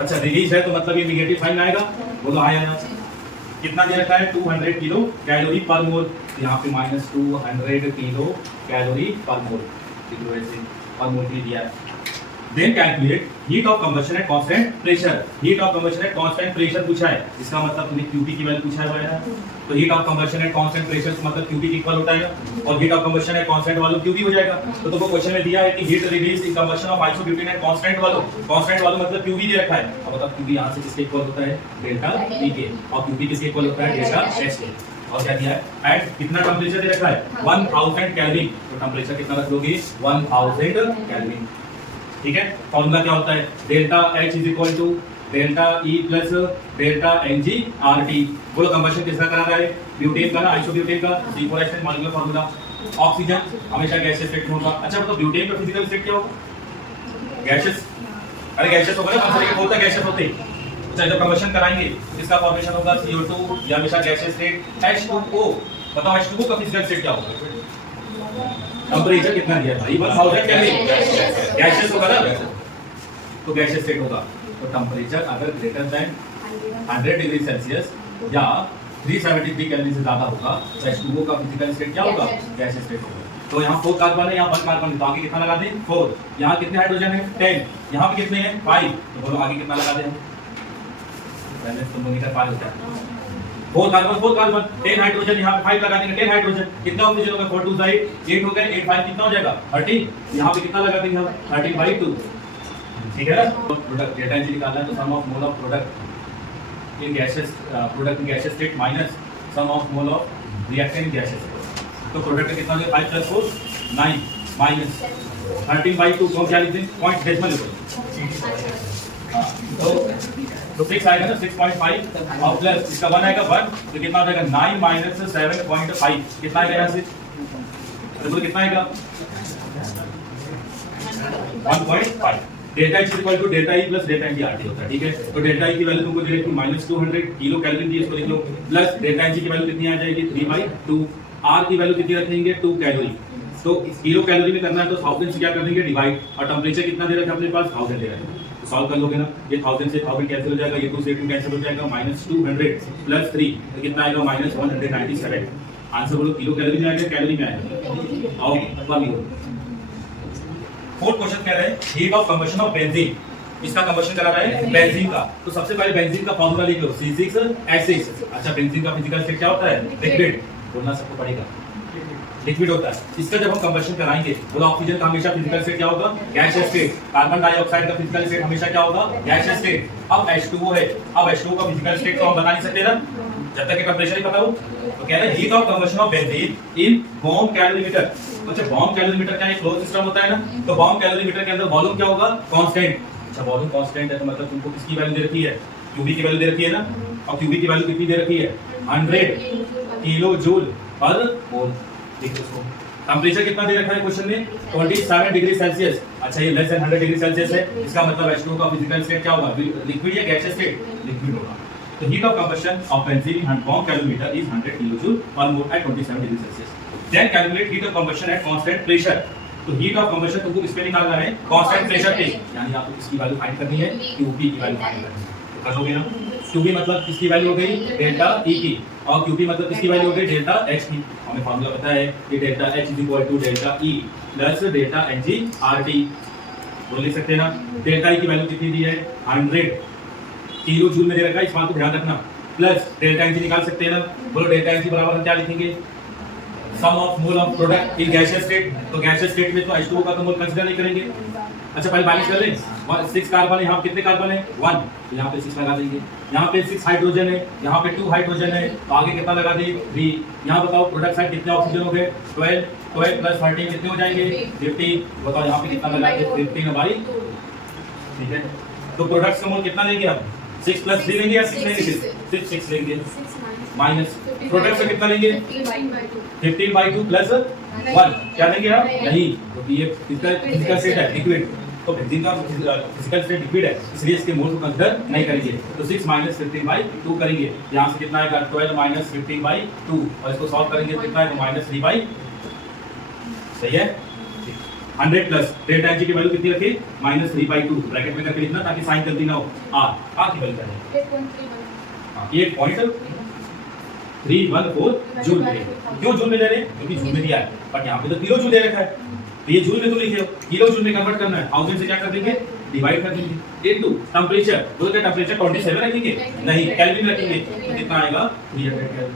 अच्छा रिलीज है तो मतलब ये नेगेटिव साइन आएगा, बोलो हाँ या ना। कितना दे रखा है 200 किलो कैलोरी पर मोल, यहाँ पे -200 किलो कैलोरी पर मोल, पर मोल भी दिया है then calculate heat of combustion at constant pressure. Heat of combustion at constant pressure पूछा है, इसका मतलब तुम्हें QP की वैल्यू पूछा हुआ है। तो heat of combustion at constant pressure का मतलब QP की इक्वल होता है और heat of combustion at constant वालों QP हो जाएगा। तो तुमको क्वेश्चन में दिया है कि heat release in combustion of isobutane at constant वालों मतलब QB दे रखा है। अब बताओ QB यहां से किसके इक्वल होता है? डेल्टा E के, और QP किसके इक्वल होता है? डेल्टा H के। और क्या दिया है? एट कितना टेंपरेचर दे रखा है? 1000 केल्विन। तो टेंपरेचर कितना रख लोगे? 1000 केल्विन। ठीक है। फॉर्मूला क्या होता है? Delta H is equal to delta E plus delta Ng RT। बोलो कंबशन किसका करा रहा है? ब्यूटेन का ना, आइसोब्यूटेन का। C4H molecular formula. ऑक्सीजन हमेशा गैसियस स्टेट में होगा। अच्छा बताओ ब्यूटेन का फिजिकल स्टेट क्या होगा? गैसियस। अरे गैसियस होगा ना, कौन सा लेके बोलता है गैसियस होते हैं। अच्छा जब कंबशन कराएंगे इसका फॉर्मेशन होगा CO2 या हमेशा गैसियस स्टेट H2O। बताओ H2O का फिजिकल स्टेट क्या होगा? टेंपरेचर कितना दिया है भाई? 1000 केल्विन। गैसियस होगा ना, तो गैसियस स्टेट होगा। तो टेंपरेचर अगर ग्रेटर देन 100 डिग्री सेल्सियस या 373 केल्विन से ज्यादा होगा तो H2O का फिजिकल स्टेट क्या होगा? गैसियस स्टेट होगा। तो यहाँ 4 कार्बन है, यहाँ 1 कार्बन है, तो आगे कितना लगा दें? 4। यहाँ कितने हाइड्रोजन है? 10। यहाँ पे कितने हैं? 5। तो बोलो आगे कितना लगा दें? पहले तो मोनिटर 5 होता है। 4 कार्बन 10 हाइड्रोजन, यहाँ पे 5 लगा देंगे, 10 हाइड्रोजन। कितना ऑक्सीजन होगा? 4 2 8 हो गए। 8 5 कितना हो जाएगा? 30। यहाँ पे कितना लगा देंगे हम? 13/2। ठीक है ना। प्रोडक्ट डेटा एनर्जी निकालना है तो sum of mole of product in gases, product in gases state minus sum of mole of reactant in gases state. तो प्रोडक्ट कितना हो गया? 5 + 4 9 माइनस 13/2 को क्या लिखते हैं? पॉइंट डेसिमल लिखो। तो 6 आएगा ना, 6.5 और प्लस इसका 1 आएगा 1, तो कितना हो जाएगा? 9 माइनस 7.5 कितना आएगा यहाँ से? तो कितना आएगा? 1.5। Delta H equal to delta E plus delta Ng RT होता है। ठीक है। तो डेल्टा E की वैल्यू तुमको दे रखी -200 किलो कैलोरी दी, इसको लिख लो। प्लस डेल्टा Ng की वैल्यू कितनी आ जाएगी? 3/2। R की वैल्यू कितनी रखेंगे? 2 कैलोरी। तो किलो कैलोरी में करना है तो 1000 से क्या कर देंगे? डिवाइड। और टेंपरेचर कितना दे रखा है अपने पास? 1000 दे रखा है। तो सॉल्व कर लोगे ना, ये 1000 से 1000 कैंसिल हो जाएगा, ये 2 से 2 कैंसिल हो जाएगा, -200 प्लस 3 तो कितना आएगा? -197। आंसर बोलो किलो कैलोरी में आएगा, कैलोरी में आएगा? आओ वाली हो। फोर्थ क्वेश्चन कह रहे हैं heat of combustion of benzene. इसका कंबशन करा रहा है बेंजीन का। तो सबसे पहले बेंजीन का फार्मूला लिख लो, C6H6। अच्छा बेंजीन का फिजिकल स्टेट क्या होता है? लिक्विड। बोलना सबको पड़ेगा, लिक्विड होता है। इसका जब हम कंबशन कराएंगे बोलो ऑक्सीजन का हमेशा फिजिकल स्टेट क्या होगा? Gaseous state. कार्बन डाइऑक्साइड का फिजिकल स्टेट हमेशा क्या होगा? Gaseous state. अब H2O है, अब H2O का फिजिकल स्टेट तो हम बता नहीं सकते ना जब तक टेंपरेचर ही पता हो। तो कह रहे हैं heat of combustion of benzene in bomb calorimeter. अच्छा बॉम्ब कैलोरीमीटर क्या है? क्लोज सिस्टम होता है ना। तो बॉम्ब कैलोरीमीटर के अंदर वॉल्यूम क्या होगा? कांस्टेंट। अच्छा वॉल्यूम कांस्टेंट है तो मतलब तुमको किसकी वैल्यू दे रखी है? QB की वैल्यू दे रखी है ना। और QB की वैल्यू कितनी दे रखी है? 100 किलो जूल पर मोल। देखो इसको टेंपरेचर कितना दे रखा है क्वेश्चन में? 27 डिग्री सेल्सियस। अच्छा ये लेस देन 100 डिग्री सेल्सियस है, इसका मतलब H2O का फिजिकल स्टेट क्या होगा? लिक्विड या गैसियस स्टेट? लिक्विड होगा। तो heat of combustion of benzene in bomb calorimeter is 100 kilo joule per mole at 27 degree Celsius. Then calculate heat of combustion at constant pressure. तो heat of combustion तुमको किस पे निकालना है? Constant pressure पे, यानी आपको किसकी वैल्यू फाइंड करनी है? QP की वैल्यू फाइंड करनी है। तो कर लोगे ना। QP मतलब किसकी वैल्यू हो गई? डेल्टा E की। और QP मतलब किसकी वैल्यू हो गई? डेल्टा H की। हमें फार्मूला पता है कि delta H is equal to delta E plus delta Ng RT। बोल लिख सकते हैं ना। डेल्टा E की वैल्यू कितनी दी है? 100 किलो जूल में दे रखा है, इस बात को ध्यान रखना। प्लस डेल्टा Ng निकाल सकते हैं ना। बोलो डेल्टा Ng बराबर हम क्या लिखेंगे? Sum of mole of product in gaseous state. तो गैसियस स्टेट में तो H2O का तो मोल कंसीडर नहीं करेंगे। अच्छा पहले बैलेंस कर लें। 6 कार्बन है, यहाँ कितने कार्बन है? 1। तो यहाँ पे 6 लगा देंगे। यहाँ पे 6 हाइड्रोजन है, यहाँ पे 2 हाइड्रोजन है, तो आगे कितना लगा दें? 3। यहाँ बताओ प्रोडक्ट साइड कितने ऑक्सीजन हो गए? 12 प्लस 13 कितने हो जाएंगे? 15। बताओ यहाँ पे कितना लगा दें? 15/2। ठीक है। तो प्रोडक्ट्स का मोल कितना लेंगे हम? 6 + 3 लेंगे या 6 लेंगे? 6 लेंगे माइनस प्रोडक्ट से कितना लेंगे? 15/2 प्लस 1 क्या लेंगे हम? नहीं, क्योंकि ये फिजिकल स्टेट है लिक्विड। तो बेंजीन का फिजिकल स्टेट लिक्विड है, इसलिए इसके मोल को कंसीडर नहीं करेंगे। तो 6 - 15/2 करेंगे। यहाँ से कितना आएगा? 12 - 15/2 और इसको सॉल्व करेंगे तो कितना आएगा? -3/। सही है। 100 प्लस डेल्टा H की वैल्यू कितनी रखी? -3/2 ब्रैकेट में करके लिखना ताकि साइन गलती ना हो। R की वैल्यू क्या है? 8.314 जूल में। क्यों जूल में ले रहे हैं? क्योंकि जूल में दिया है, बट यहाँ पे तो किलो जूल दे रखा है। तो ये जूल में तुम लिखे हो, किलो जूल में कन्वर्ट करना है, 1000 से क्या कर देंगे, डिवाइड कर देंगे, इनटू टेंपरेचर, बोलते टेंपरेचर 27 रखेंगे, नहीं केल्विन रखेंगे, तो कितना आएगा 300 केल्विन।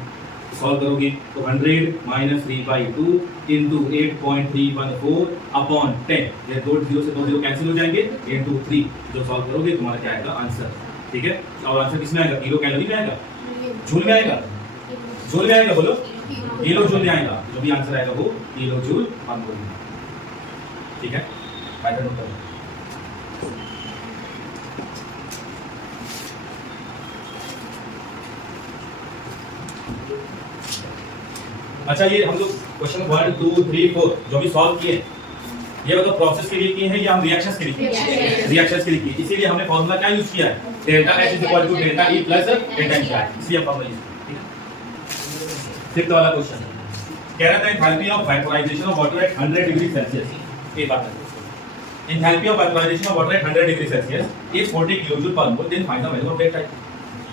सॉल्व करोगे तो 100 माइनस 3/2 इनटू 8.314 अपॉन 10, ये 2 0 से 2 0 कैंसिल हो जाएंगे, इनटू 3, जो सॉल्व करोगे तुम्हारा क्या आएगा आंसर। ठीक है, और आंसर किसमें आएगा, किलो कैलोरी में आएगा, जूल में आएगा, जूल में आएगा, बोलो किलो जूल में आएगा, जो भी आंसर आएगा वो किलो जूल पर मोल में। ठीक है, पैटर्न नोट करो। अच्छा, ये हम लोग क्वेश्चन 1 2 3 4 जो भी सॉल्व किए, ये मतलब प्रोसेस के लिए किए हैं या हम रिएक्शंस के लिए किए हैं, रिएक्शंस के लिए किए, इसीलिए हमने फार्मूला क्या यूज किया है, delta H is equal to delta E plus delta H, इसलिए फार्मूला यूज किया। फिफ्थ वाला क्वेश्चन कह रहा था enthalpy of vaporisation of water at 100 degree Celsius, ये बात है, enthalpy of vaporisation of water at 100 degree Celsius is 40 kilojoule per mole, then find the value of delta E।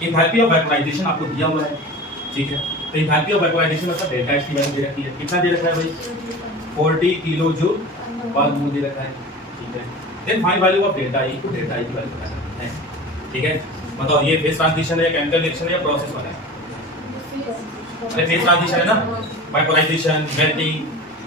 Enthalpy of vaporisation आपको दिया हुआ है, ठीक है, तो एंथैल्पी ऑफ वेपोराइजेशन मतलब डेल्टा H की वैल्यू दे रखी है, कितना दे रखा है भाई, 40 किलो जूल पर मोल दे रखा है, ठीक है, then find value of delta E, को डेल्टा E की वैल्यू पता करना है, ठीक है। मतलब ये फेज ट्रांजिशन है, केमिकल रिएक्शन है या प्रोसेस वाला है, अरे फेज ट्रांजिशन है ना, वेपोराइजेशन, मेल्टिंग,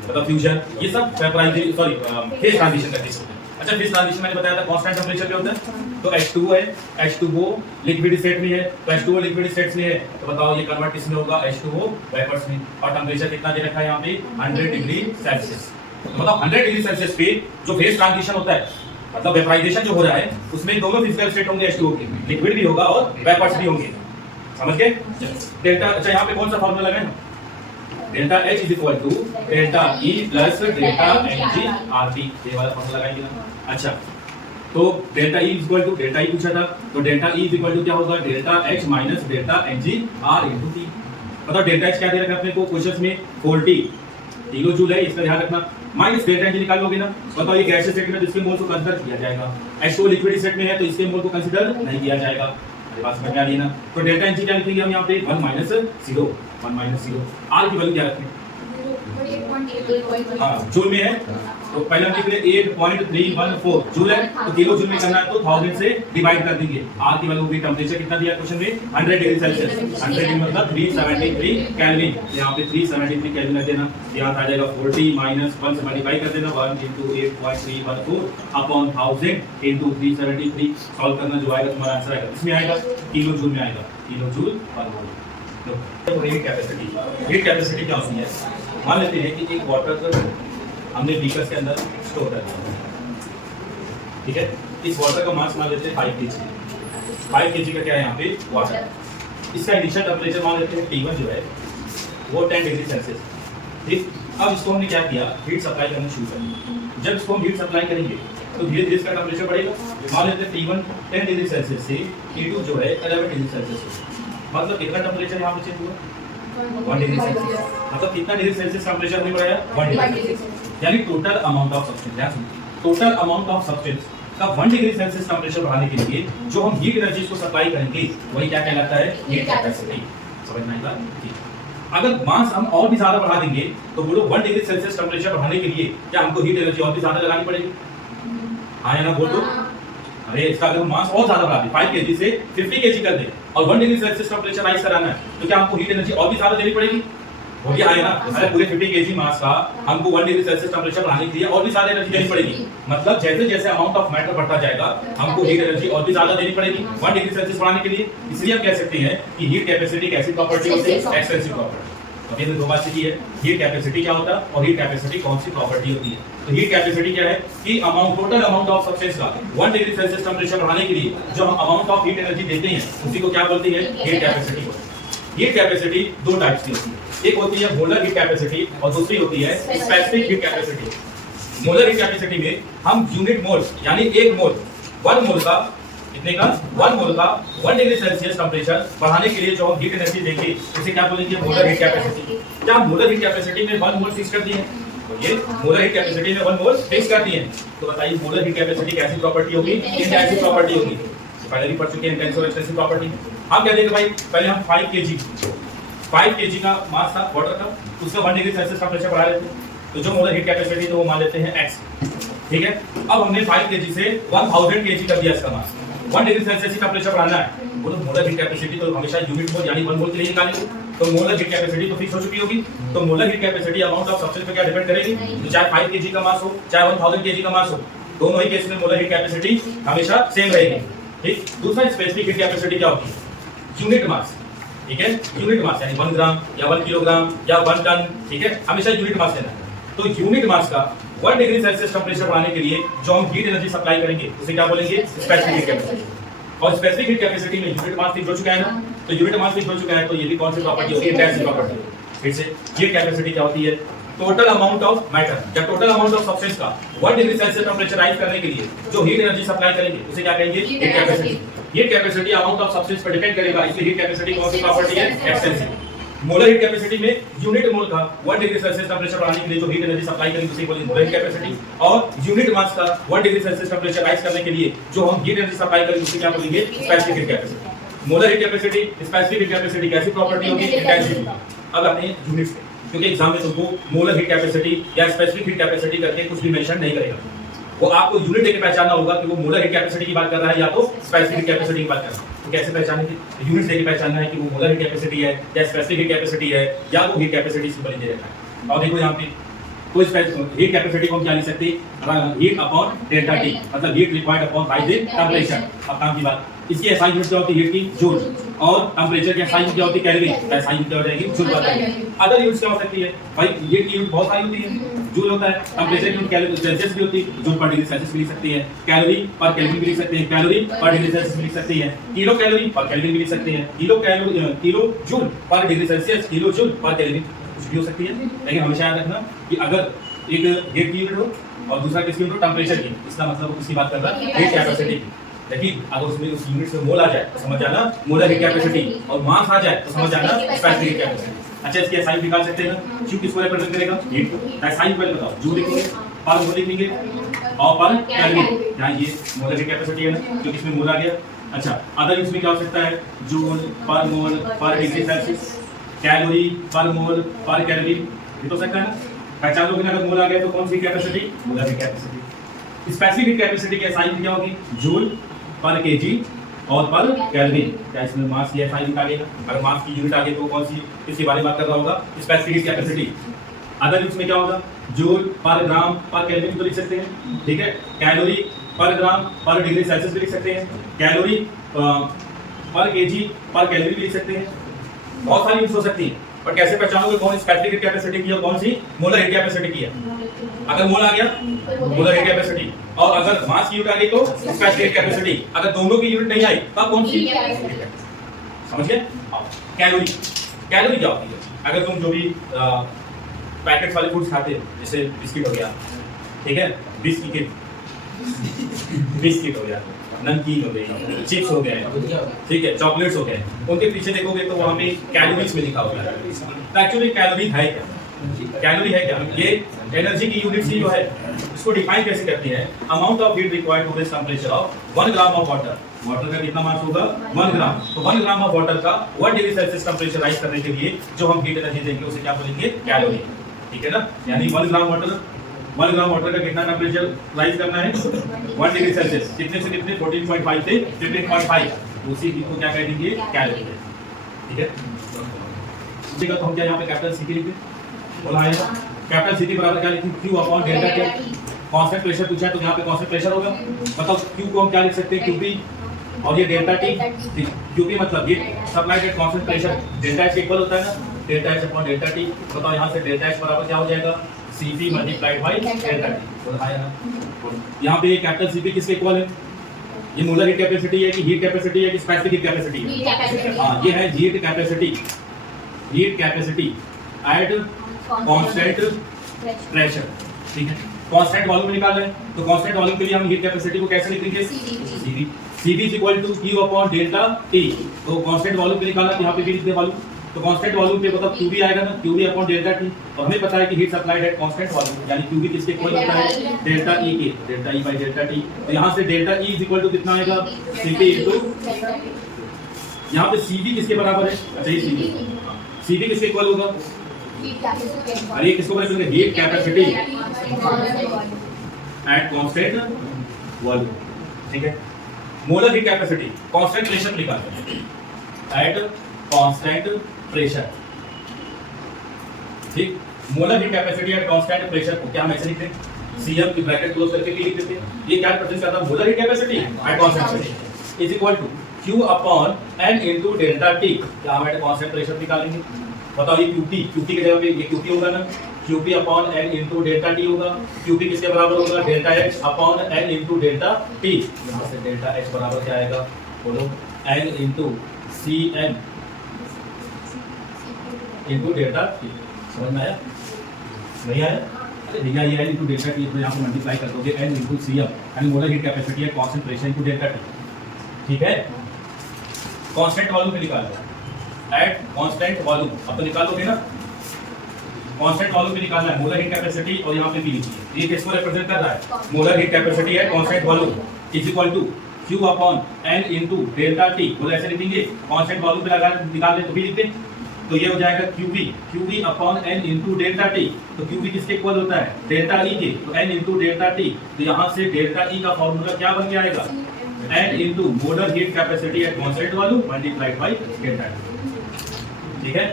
मतलब फ्यूजन, ये सब वेपोराइजेशन सॉरी फेज ट्रांजिशन का केस होता है। अच्छा, फेज ट्रांजिशन मैंने बताया था कांस्टेंट टेंपरेचर पे होता है, तो H2O है, H2O लिक्विड स्टेट में है, तो H2O लिक्विड स्टेट में है, तो बताओ ये कन्वर्ट किसमें होगा, H2O वेपर्स में, और टेंपरेचर कितना दे रखा है यहाँ पे 100 डिग्री सेल्सियस। तो मतलब 100 डिग्री सेल्सियस पे जो फेज ट्रांजिशन होता है, मतलब वेपोराइजेशन जो हो रहा है, उसमें दोनों फिजिकल स्टेट होंगे H2O के, लिक्विड भी होगा और वेपर्स भी होंगे, समझ गए। डेल्टा, अच्छा यहाँ पे कौन सा फार्मूला लगाएं, delta H is equal to delta E plus delta Mg RT, ये वाला फार्मूला लगाएंगे ना। अच्छा, तो delta E is equal to delta E पूछा था, तो delta E is equal to क्या होगा, delta H minus delta Mg R into T। मतलब डेल्टा H क्या दे रखा है अपने को क्वेश्चंस में, 40 किलो जूल है, इसका ध्यान रखना, माइनस डेल्टा Mg निकाल लोगे ना, बताओ ये गैसीय स्टेट में, जिसके मोल को कंसीडर किया जाएगा, H2O लिक्विड स्टेट में है तो इसके मोल को कंसीडर नहीं किया जाएगा, मेरे पास में क्या लेना, तो डेल्टा Mg क्या लिखेंगे हम यहाँ पे 1 माइनस 0, 1 माइनस 0, R की वैल्यू क्या रखें, हाँ जूल में है, तो पहले हम लिख रहे 8.314 जूल है, तो किलो जूल में करना है तो 1000 से डिवाइड कर देंगे, आर की वैल्यू होगी, टेंपरेचर कितना दिया क्वेश्चन में 100 डिग्री सेल्सियस, 100 डिग्री मतलब 373 केल्विन, यहाँ पे 373 केल्विन रख देना, यहाँ आ जाएगा 40 माइनस 1 से मल्टीप्लाई कर देना, 1 into 8.314 अपॉन 1000 into 373, सॉल्व करना, जो आएगा तुम्हारा आंसर आएगा, इसमें आएगा किलो जूल में आएगा, किलो जूल पर मोल। तो हीट कैपेसिटी क्या होती है, मान लेते हैं कि एक वाटर हमने बीकर्स के अंदर स्टोर कर दिया, ठीक है, इस वाटर का मास मान लेते हैं 5 kg, 5 kg का क्या है यहाँ पे वाटर, इसका इनिशियल टेंपरेचर मान लेते हैं T1 जो है वो 10 डिग्री सेल्सियस, ठीक। अब इसको हमने क्या किया, हीट सप्लाई करना शुरू कर दिया, जब इसको हम हीट सप्लाई करेंगे तो धीरे धीरे इसका टेंपरेचर बढ़ेगा, मान लेते हैं T1 10 डिग्री सेल्सियस से T2 जो है 11 डिग्री सेल्सियस, मतलब कितना टेंपरेचर यहाँ पे चेंज हुआ, 1 डिग्री सेल्सियस, मतलब कितना डिग्री सेल्सियस टेंपरेचर में बढ़ाया, 1 डिग्री, यानी total amount of substance, total amount of substance का 1 डिग्री सेल्सियस टेंपरेचर बढ़ाने के लिए जो हम हीट एनर्जी को सप्लाई करेंगे वही क्या कहलाता है, हीट कैपेसिटी, समझ में आएगा। अगर मास हम और भी ज्यादा बढ़ा देंगे तो बोलो 1 डिग्री सेल्सियस टेंपरेचर बढ़ाने के लिए क्या हमको हीट एनर्जी और भी ज्यादा लगानी पड़ेगी, हाँ या ना बोलो, अरे इसका अगर हम मास और ज्यादा बढ़ा दें 5 kg से 50 kg कर दें और 1 डिग्री सेल्सियस टेंपरेचर राइज कराना है तो क्या हमको हीट एनर्जी और भी ज्यादा देनी पड़ेगी, वो भी आएगा ना, अरे पूरे 50 kg मास का हमको 1 डिग्री सेल्सियस टेंपरेचर बढ़ाने के लिए और भी ज्यादा एनर्जी देनी पड़ेगी, मतलब जैसे जैसे अमाउंट ऑफ मैटर बढ़ता जाएगा हमको हीट एनर्जी और भी ज्यादा देनी पड़ेगी 1 डिग्री सेल्सियस बढ़ाने के लिए, इसलिए हम कह सकते हैं कि हीट कैपेसिटी एक ऐसी प्रॉपर्टी होती है, एक्सटेंसिव प्रॉपर्टी। अभी हमने दो बात सीखी है, हीट कैपेसिटी क्या होता है और हीट कैपेसिटी कौन सी प्रॉपर्टी होती है। तो हीट कैपेसिटी क्या है कि amount, total amount of substance का 1 डिग्री सेल्सियस टेंपरेचर बढ़ाने के लिए जो हम अमाउंट ऑफ हीट एनर्जी देते हैं उसी को क्या बोलते हैं, हीट कैपेसिटी बोलते हैं। हीट कैपेसिटी दो टाइप्स की होती है, एक होती है मोलर हीट कैपेसिटी और दूसरी होती है specific heat capacity. Molar heat capacity में हम यूनिट मोल यानी एक मोल, 1 मोल का कितने का, 1 मोल का 1 डिग्री सेल्सियस टेंपरेचर बढ़ाने के लिए जो हम हीट एनर्जी देंगे उसे क्या बोलेंगे, मोलर हीट कैपेसिटी। क्या मोलर हीट कैपेसिटी में 1 मोल फिक्स कर दिए, तो ये मोलर हीट कैपेसिटी में 1 मोल फिक्स कर दिए, तो बताइए मोलर हीट कैपेसिटी कैसी प्रॉपर्टी होगी, इंटेंसिव प्रॉपर्टी होगी। पहले भी पढ़ चुके हैं इंटेंसिव और एक्सटेंसिव प्रॉपर्टी। हम क्या देंगे भाई, पहले हम 5 kg का मास था वाटर का, उसका 1 डिग्री सेल्सियस टेंपरेचर बढ़ा लेते हैं, तो जो मोलर हीट कैपेसिटी तो वो मान लेते हैं x, ठीक है। अब हमने 5 kg से 1000 kg कर दिया इसका मास, 1 डिग्री सेल्सियस का प्रेशर बढ़ाना है, वो तो मोलर हीट कैपेसिटी तो हमेशा यूनिट मोल यानी 1 मोल के लिए निकालेंगे, तो मोलर हीट कैपेसिटी तो फिक्स हो चुकी होगी। तो molar heat capacity amount of substance पे क्या डिपेंड करेगी, तो चाहे 5 kg का मास हो चाहे 1000 kg का मास हो, दोनों ही केस में मोलर हीट कैपेसिटी हमेशा सेम रहेगी, ठीक। दूसरा स्पेसिफिक हीट कैपेसिटी क्या होती है, यूनिट मास, ठीक है, यूनिट मास यानी 1 ग्राम या 1 किलोग्राम या 1 टन, ठीक है, हमेशा यूनिट मास लेना है। तो यूनिट मास का 1 डिग्री सेल्सियस टेंपरेचर बढ़ाने के लिए जो हम हीट एनर्जी सप्लाई करेंगे उसे क्या बोलेंगे, स्पेसिफिक हीट कैपेसिटी। और स्पेसिफिक हीट कैपेसिटी में यूनिट मास फिक्स हो चुका है ना, तो यूनिट मास फिक्स हो चुका है तो ये भी कौन सी प्रॉपर्टी होगी, इंटेंसिटी प्रॉपर्टी। फिर से हीट कैपेसिटी क्या होती है, टोटल अमाउंट ऑफ मैटर या टोटल अमाउंट ऑफ सब्सटेंस का 1 डिग्री सेल्सियस टेंपरेचर राइज करने के लिए जो हीट एनर्जी सप्लाई करेंगे उसे क्या कहेंगे, heat capacity. Heat capacity amount of substance पर डिपेंड करेगा, इसलिए हीट कैपेसिटी कौन सी प्रॉपर्टी है, एक्सटेंसिव। मोलर हीट कैपेसिटी में यूनिट मोल का 1 डिग्री सेल्सियस टेंपरेचर बढ़ाने के लिए जो हीट एनर्जी सप्लाई करेंगे उसे बोलेंगे मोलर हीट कैपेसिटी, और यूनिट मास का 1 डिग्री सेल्सियस टेंपरेचर राइज करने के लिए जो हम हीट एनर्जी सप्लाई करेंगे उसे क्या बोलेंगे, specific heat capacity. Molar heat capacity, specific heat capacity कैसी प्रॉपर्टी होगी, इंटेंसिटी। अब आते हैं यूनिट्स पे, क्योंकि एग्जाम में तुमको मोलर हीट कैपेसिटी या स्पेसिफिक हीट कैपेसिटी करके कुछ भी मेंशन नहीं करेगा, वो आपको यूनिट देके पहचानना होगा कि वो मोलर हीट कैपेसिटी की बात कर रहा है या तो स्पेसिफिक हीट कैपेसिटी की बात कर रहा है। तो कैसे पहचानेंगे, यूनिट देके पहचानना है कि वो मोलर हीट कैपेसिटी है या स्पेसिफिक हीट कैपेसिटी है या वो हीट कैपेसिटी सिंपल दे रखा है। और देखो यहाँ पे तो हीट कैपेसिटी को हम क्या लिख सकते हैं, हीट अपॉन डेल्टा टी, मतलब heat required upon rise in temperature. अब काम की बात, इसकी एसआई यूनिट क्या होती है, हीट की जूल, और टेंपरेचर की एसआई यूनिट क्या होती है, केल्विन। एसआई यूनिट क्या हो जाएगी, जूल पर केल्विन। अदर यूनिट्स क्या हो सकती है भाई, हीट की यूनिट बहुत सारी होती है, जूल होता है, टेंपरेचर की यूनिट केल्विन सेल्सियस भी होती है, जूल पर डिग्री सेल्सियस भी लिख सकते हैं, कैलोरी पर केल्विन भी लिख सकते हैं, कैलोरी पर डिग्री सेल्सियस भी लिख सकते हैं, किलो कैलोरी पर केल्विन भी लिख सकते हैं, किलो जूल पर डिग्री सेल्सियस, किलो जूल पर केल्विन कुछ भी हो सकती है। लेकिन हमेशा याद रखना कि अगर एक हीट की यूनिट हो और दूसरा किसकी यूनिट हो, टेंपरेचर की, इसका मतलब वो किसकी बात कर रहा है, हीट कैपेसिटी की। लेकिन अगर उसमें उस यूनिट से मोल आ जाए तो समझ जाना मोलर हीट कैपेसिटी, और मास आ जाए तो समझ जाना स्पेसिफिक हीट कैपेसिटी। अच्छा, इसकी एसआई निकाल सकते हैं ना, क्यू किसको रिप्रेजेंट करेगा, हीट। एसआई पहले बताओ, जूल लिखेंगे, पर मोल लिखेंगे और पर केल्विन, यहाँ ये मोलर हीट कैपेसिटी है ना, क्योंकि इसमें मोल आ गया। अच्छा, अदर यूनिट्स में क्या हो सकता है, जूल पर मोल पर डिग्री सेल्सियस, कैलोरी पर मोल पर केल्विन, ये तो सकता है ना। पहचान लोगे ना, अगर मोल आ गया तो कौन सी capacity, molar heat capacity. Specific heat capacity की एसआई क्या होगी, जूल पर केजी और पर केल्विन। क्या इसमें मास की एसआई निकालेगा, अगर मास की यूनिट आ गई तो कौन सी, किसके बारे में बात कर रहा होगा, specific heat capacity. Other units में क्या होगा, जूल पर ग्राम पर केल्विन तो लिख सकते हैं, ठीक है, कैलोरी पर ग्राम पर डिग्री सेल्सियस भी लिख सकते हैं, कैलोरी पर केजी पर केल्विन भी लिख सकते हैं। बहुत सारी यूनिट्स हो सकती है, पर कैसे पहचानोगे कौन स्पेसिफिक हीट कैपेसिटी की है और कौन सी मोलर हीट कैपेसिटी की है। अगर मोल आ गया मोलर हीट कैपेसिटी, और अगर मास की यूनिट आ गई तो स्पेसिफिक हीट कैपेसिटी। अगर दोनों की यूनिट नहीं आई तब कौन सी, समझ गए। कैलोरी, कैलोरी क्या होती है, अगर तुम जो भी पैकेट वाले फूड्स खाते हो, जैसे बिस्किट हो गया, ठीक है, बिस्किट हो गया, नमकीन हो गई, चिप्स हो गए, ठीक है, चॉकलेट्स हो गए, उनके पीछे देखोगे तो वहां पे कैलोरीज में लिखा होगा। तो एक्चुअली कैलोरी है क्या, कैलोरी है क्या, ये एनर्जी की यूनिट सी जो है, इसको डिफाइन कैसे करती है, amount of heat required to this temperature of 1 gram of water. Water का कितना मास होगा, 1 ग्राम, तो 1 ग्राम ऑफ वाटर का 1 डिग्री सेल्सियस टेंपरेचर राइज करने के लिए जो हम हीट एनर्जी देंगे उसे क्या बोलेंगे, कैलोरी, ठीक है ना। यानी 1 ग्राम वाटर का कितना टेंपरेचर राइज करना है, 1 डिग्री सेल्सियस, कितने से कितने, 14.5 से 15.5, उसी को क्या कह देंगे, कैलोरी, ठीक है। तो हम क्या यहाँ पे कैपिटल सी लिखे, बोला है कैपिटल सी बराबर क्या लिखें, Q upon delta T. Constant pressure पूछा है तो यहाँ पे कांस्टेंट प्रेशर होगा, मतलब Q को हम क्या लिख सकते हैं, QP, और ये डेल्टा टी, QP मतलब ये supplied at constant pressure, delta H equal होता है ना, delta H upon delta T. बताओ यहाँ से डेल्टा H बराबर क्या हो जाएगा, Cp multiplied by delta T. बोला है ना, यहाँ पे ये कैपिटल Cp किसके इक्वल है, ये मोलर हीट कैपेसिटी है कि हीट कैपेसिटी है कि स्पेसिफिक हीट कैपेसिटी है, हाँ ये है heat capacity at constant pressure, ठीक है। कांस्टेंट वॉल्यूम निकाल रहे हैं तो कांस्टेंट वॉल्यूम के लिए हम हीट कैपेसिटी को कैसे लिखेंगे, Cv is equal to Q upon delta T। तो कांस्टेंट वॉल्यूम पे निकालना तो यहाँ पे भी लिख दे वॉल्यूम, तो कांस्टेंट वॉल्यूम पे मतलब QV आएगा ना, QV अपॉन डेल्टा T। और हमें पता है कि heat supplied at constant volume यानी QV किसके इक्वल होता है, डेल्टा E के, delta E by delta T। तो यहाँ से delta E is equal to कितना आएगा, Cp इनटू, यहाँ पे Cv किसके बराबर है, अच्छा ये Cv किसके इक्वल होगा, और ये किसको बोलते हैं? Heat capacity at constant volume. ठीक है, molar heat capacity constant pressure निकालते हैं एट कांस्टेंट प्रेशर। ठीक, molar heat capacity at constant pressure को क्या हम ऐसे लिखते हैं? Cm की ब्रैकेट क्लोज करके लिख देते हैं। ये क्या रिप्रेजेंट करता है? Molar heat capacity at constant pressure is equal to Q upon N into delta T। क्या हम एट कांस्टेंट प्रेशर निकालेंगे? बताओ ये QT की जगह पे ये QT होगा ना, QP upon N into delta T होगा। QP किसके बराबर होगा? Delta H upon N into delta T। यहाँ से डेल्टा H बराबर क्या आएगा? बोलो, N into Cm into delta T। समझ में आया? नहीं आया? अरे भैया ये N इनटू डेल्टा T तो यहाँ पे मल्टीप्लाई कर दोगे N इनटू Cm यानी मोलर हीट कैपेसिटी है constant pressure into delta T। ठीक है, कांस्टेंट वॉल्यूम पे निकाल लो एट कांस्टेंट वॉल्यूम। अब तो निकालोगे ना, कांस्टेंट वॉल्यूम पे निकालना है मोलर हीट कैपेसिटी और यहाँ पे P लिखिए। ये किसको रिप्रेजेंट कर रहा है? मोलर हीट कैपेसिटी है constant volume is equal to Q upon N into delta T। बोलो ऐसे लिखेंगे, कांस्टेंट वॉल्यूम पे लगा निकाल दे तो भी लिख दे, तो ये हो जाएगा QV upon N into delta T। तो QV किसके इक्वल होता है? डेल्टा E के, तो N इनटू डेल्टा T। तो यहाँ से डेल्टा E का फॉर्मूला क्या बन के आएगा? N into molar heat capacity at constant volume multiplied by delta T। ठीक है,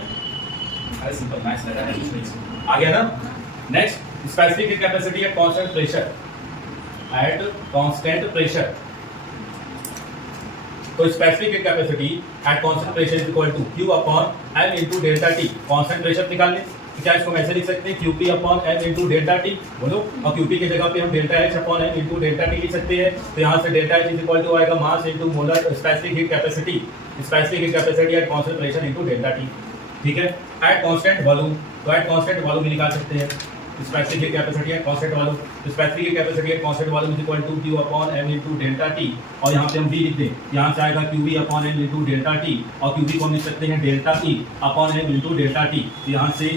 अरे सिंपल मैथ्स लगा है, आ गया ना। Next, specific heat capacity at constant pressure at constant pressure. तो specific heat capacity at constant pressure is equal to Q upon M into delta T। Constant pressure निकालने तो क्या इसको ऐसे लिख सकते हैं? QP upon M into delta T। बोलो, और QP की जगह पे हम delta H upon M into delta T लिख सकते हैं। तो यहाँ से delta H is equal to आएगा mass into molar specific heat capacity at constant pressure into delta T। ठीक है, एट कांस्टेंट वॉल्यूम, तो एट कांस्टेंट वॉल्यूम भी निकाल सकते हैं specific heat capacity at constant volume. तो specific heat capacity at constant volume is equal to Q upon M into delta T। और यहाँ पे हम V लिख दें, यहाँ से आएगा QV upon M into delta T, और QV को हम लिख सकते हैं डेल्टा E upon M into delta T। तो यहाँ से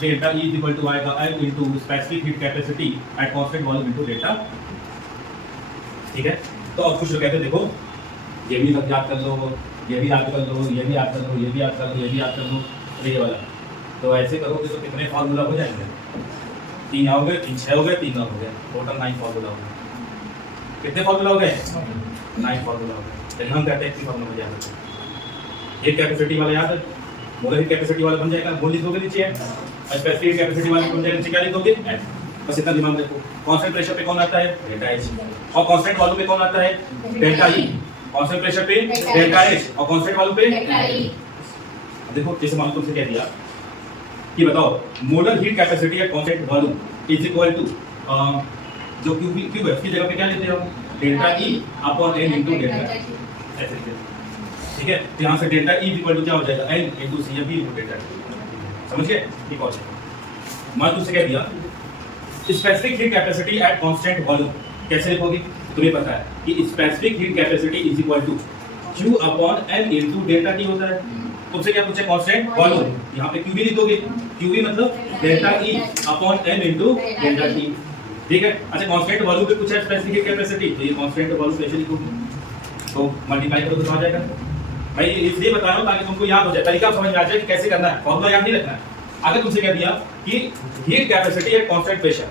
delta E is equal to आएगा M into specific heat capacity at constant volume into delta. ठीक है, तो अब कुछ लोग कहते हैं देखो ये भी याद कर लो, ये भी याद कर लो, ये भी याद कर लो, ये भी याद कर लो, ये भी याद कर लो, ये वाला। तो ऐसे करोगे तो कितने फार्मूला हो जाएंगे? 3 हो गए, 3 6 हो गए, 3 हो गए, टोटल 9 फार्मूला हो गए। कितने फार्मूला हो गए? 9 फार्मूला हो गए। चलिए हम कहते हैं कि फार्मूला याद रखो। हीट कैपेसिटी वाला याद है, मोलर हीट कैपेसिटी वाला बन जाएगा, बोल लिखोगे नीचे, और स्पेसिफिक हीट कैपेसिटी वाला बन जाएगा, नीचे क्या लिखोगे? बस इतना दिमाग रखो। कांस्टेंट प्रेशर पे कौन आता है? Delta H। और कांस्टेंट वॉल्यूम पे कौन आता है? Delta E। कांस्टेंट प्रेशर पे डेल्टा H और कांस्टेंट वॉल्यूम पे डेल्टा E। देखो जैसे मान लो तुमसे कह दिया कि बताओ molar heat capacity at constant volume is equal to जो क्यू है उसकी जगह पे क्या लेते हैं हम? Delta E upon N into delta ऐसे लिखते हैं। ठीक है, तो यहाँ से डेल्टा E इक्वल टू क्या हो जाएगा? N into Cm into delta T। समझ गए? ठीक हो जाएगा। मान तुमसे कह दिया specific heat capacity at constant volume कैसे लिखोगे? तुम्हें पता है कि specific heat capacity is equal to Q upon M into delta T होता है। तुमसे क्या पूछे? कांस्टेंट वॉल्यूम, यहाँ पे QV लिखोगे, QV मतलब delta E upon M into delta T। ठीक है, अच्छा कांस्टेंट वॉल्यूम पे पूछा स्पेसिफिक हीट कैपेसिटी, तो ये कांस्टेंट वॉल्यूम कैसे लिखोगे? तो मल्टीप्लाई करो तो आ जाएगा। मैं इसलिए बता रहा हूँ ताकि तुमको याद हो जाए, तरीका समझ में आ जाए कि कैसे करना है, फॉर्मूला याद नहीं रखना है। अगर तुमसे कह दिया कि heat capacity at constant pressure,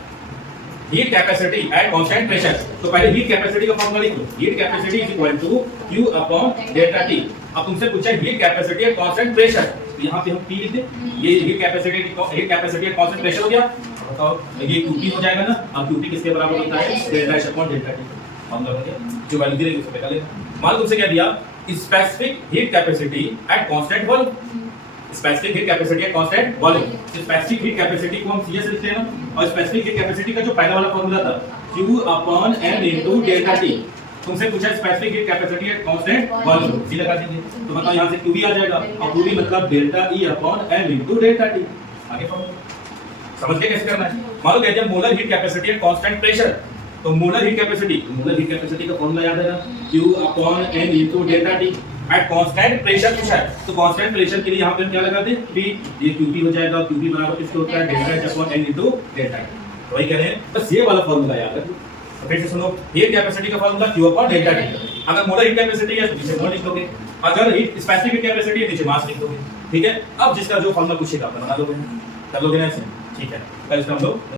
heat capacity at constant pressure, तो पहले हीट कैपेसिटी का फॉर्मूला लिख लो। Heat capacity is equal to Q upon delta T। अब तुमसे पूछा heat capacity at constant pressure, तो यहाँ पे हम P लिख दें। ये heat capacity at constant pressure हो गया। बताओ ये QP हो जाएगा ना। अब QP किसके बराबर होता है? Delta H upon delta T। Formula हो गया, जो वैल्यू दी रहेगी उसको निकाल लेना। मान तुमसे क्या दिया? Specific heat capacity at constant volume. Specific heat capacity at constant volume. Specific heat capacity को हम CS लिखते हैं ना, और स्पेसिफिक हीट कैपेसिटी का जो पहला वाला फॉर्मूला था Q upon M into delta T। तुमसे पूछा specific heat capacity at constant volume, जी लगा दीजिए। तो बताओ यहाँ से QV आ जाएगा, और QV मतलब delta E upon M into delta T। आगे समझ के कैसे करना है? मान लो कहते हैं molar heat capacity at constant pressure, तो मोलर हीट कैपेसिटी का फॉर्मूला याद है ना? Q upon M into delta T। Eight constant pressure पूछा है, तो कांस्टेंट प्रेशर के लिए यहाँ पे हम क्या लगा दें? P। ये QP हो जाएगा, QP बराबर किसके होता है? Delta H upon N into delta T। तो वही कह रहे हैं, बस ये वाला फॉर्मूला याद रखो। तो फिर से सुनो, हीट कैपेसिटी का formula Q upon delta T। अगर मोलर हीट कैपेसिटी है तो नीचे मोल लिख दोगे, अगर हीट स्पेसिफिक हीट कैपेसिटी है नीचे मास लिख दोगे। ठीक है, अब जिसका जो फॉर्मूला पूछेगा बना दोगे। कर लोगे ना ऐसे? ठीक है, कल इसका हम लोग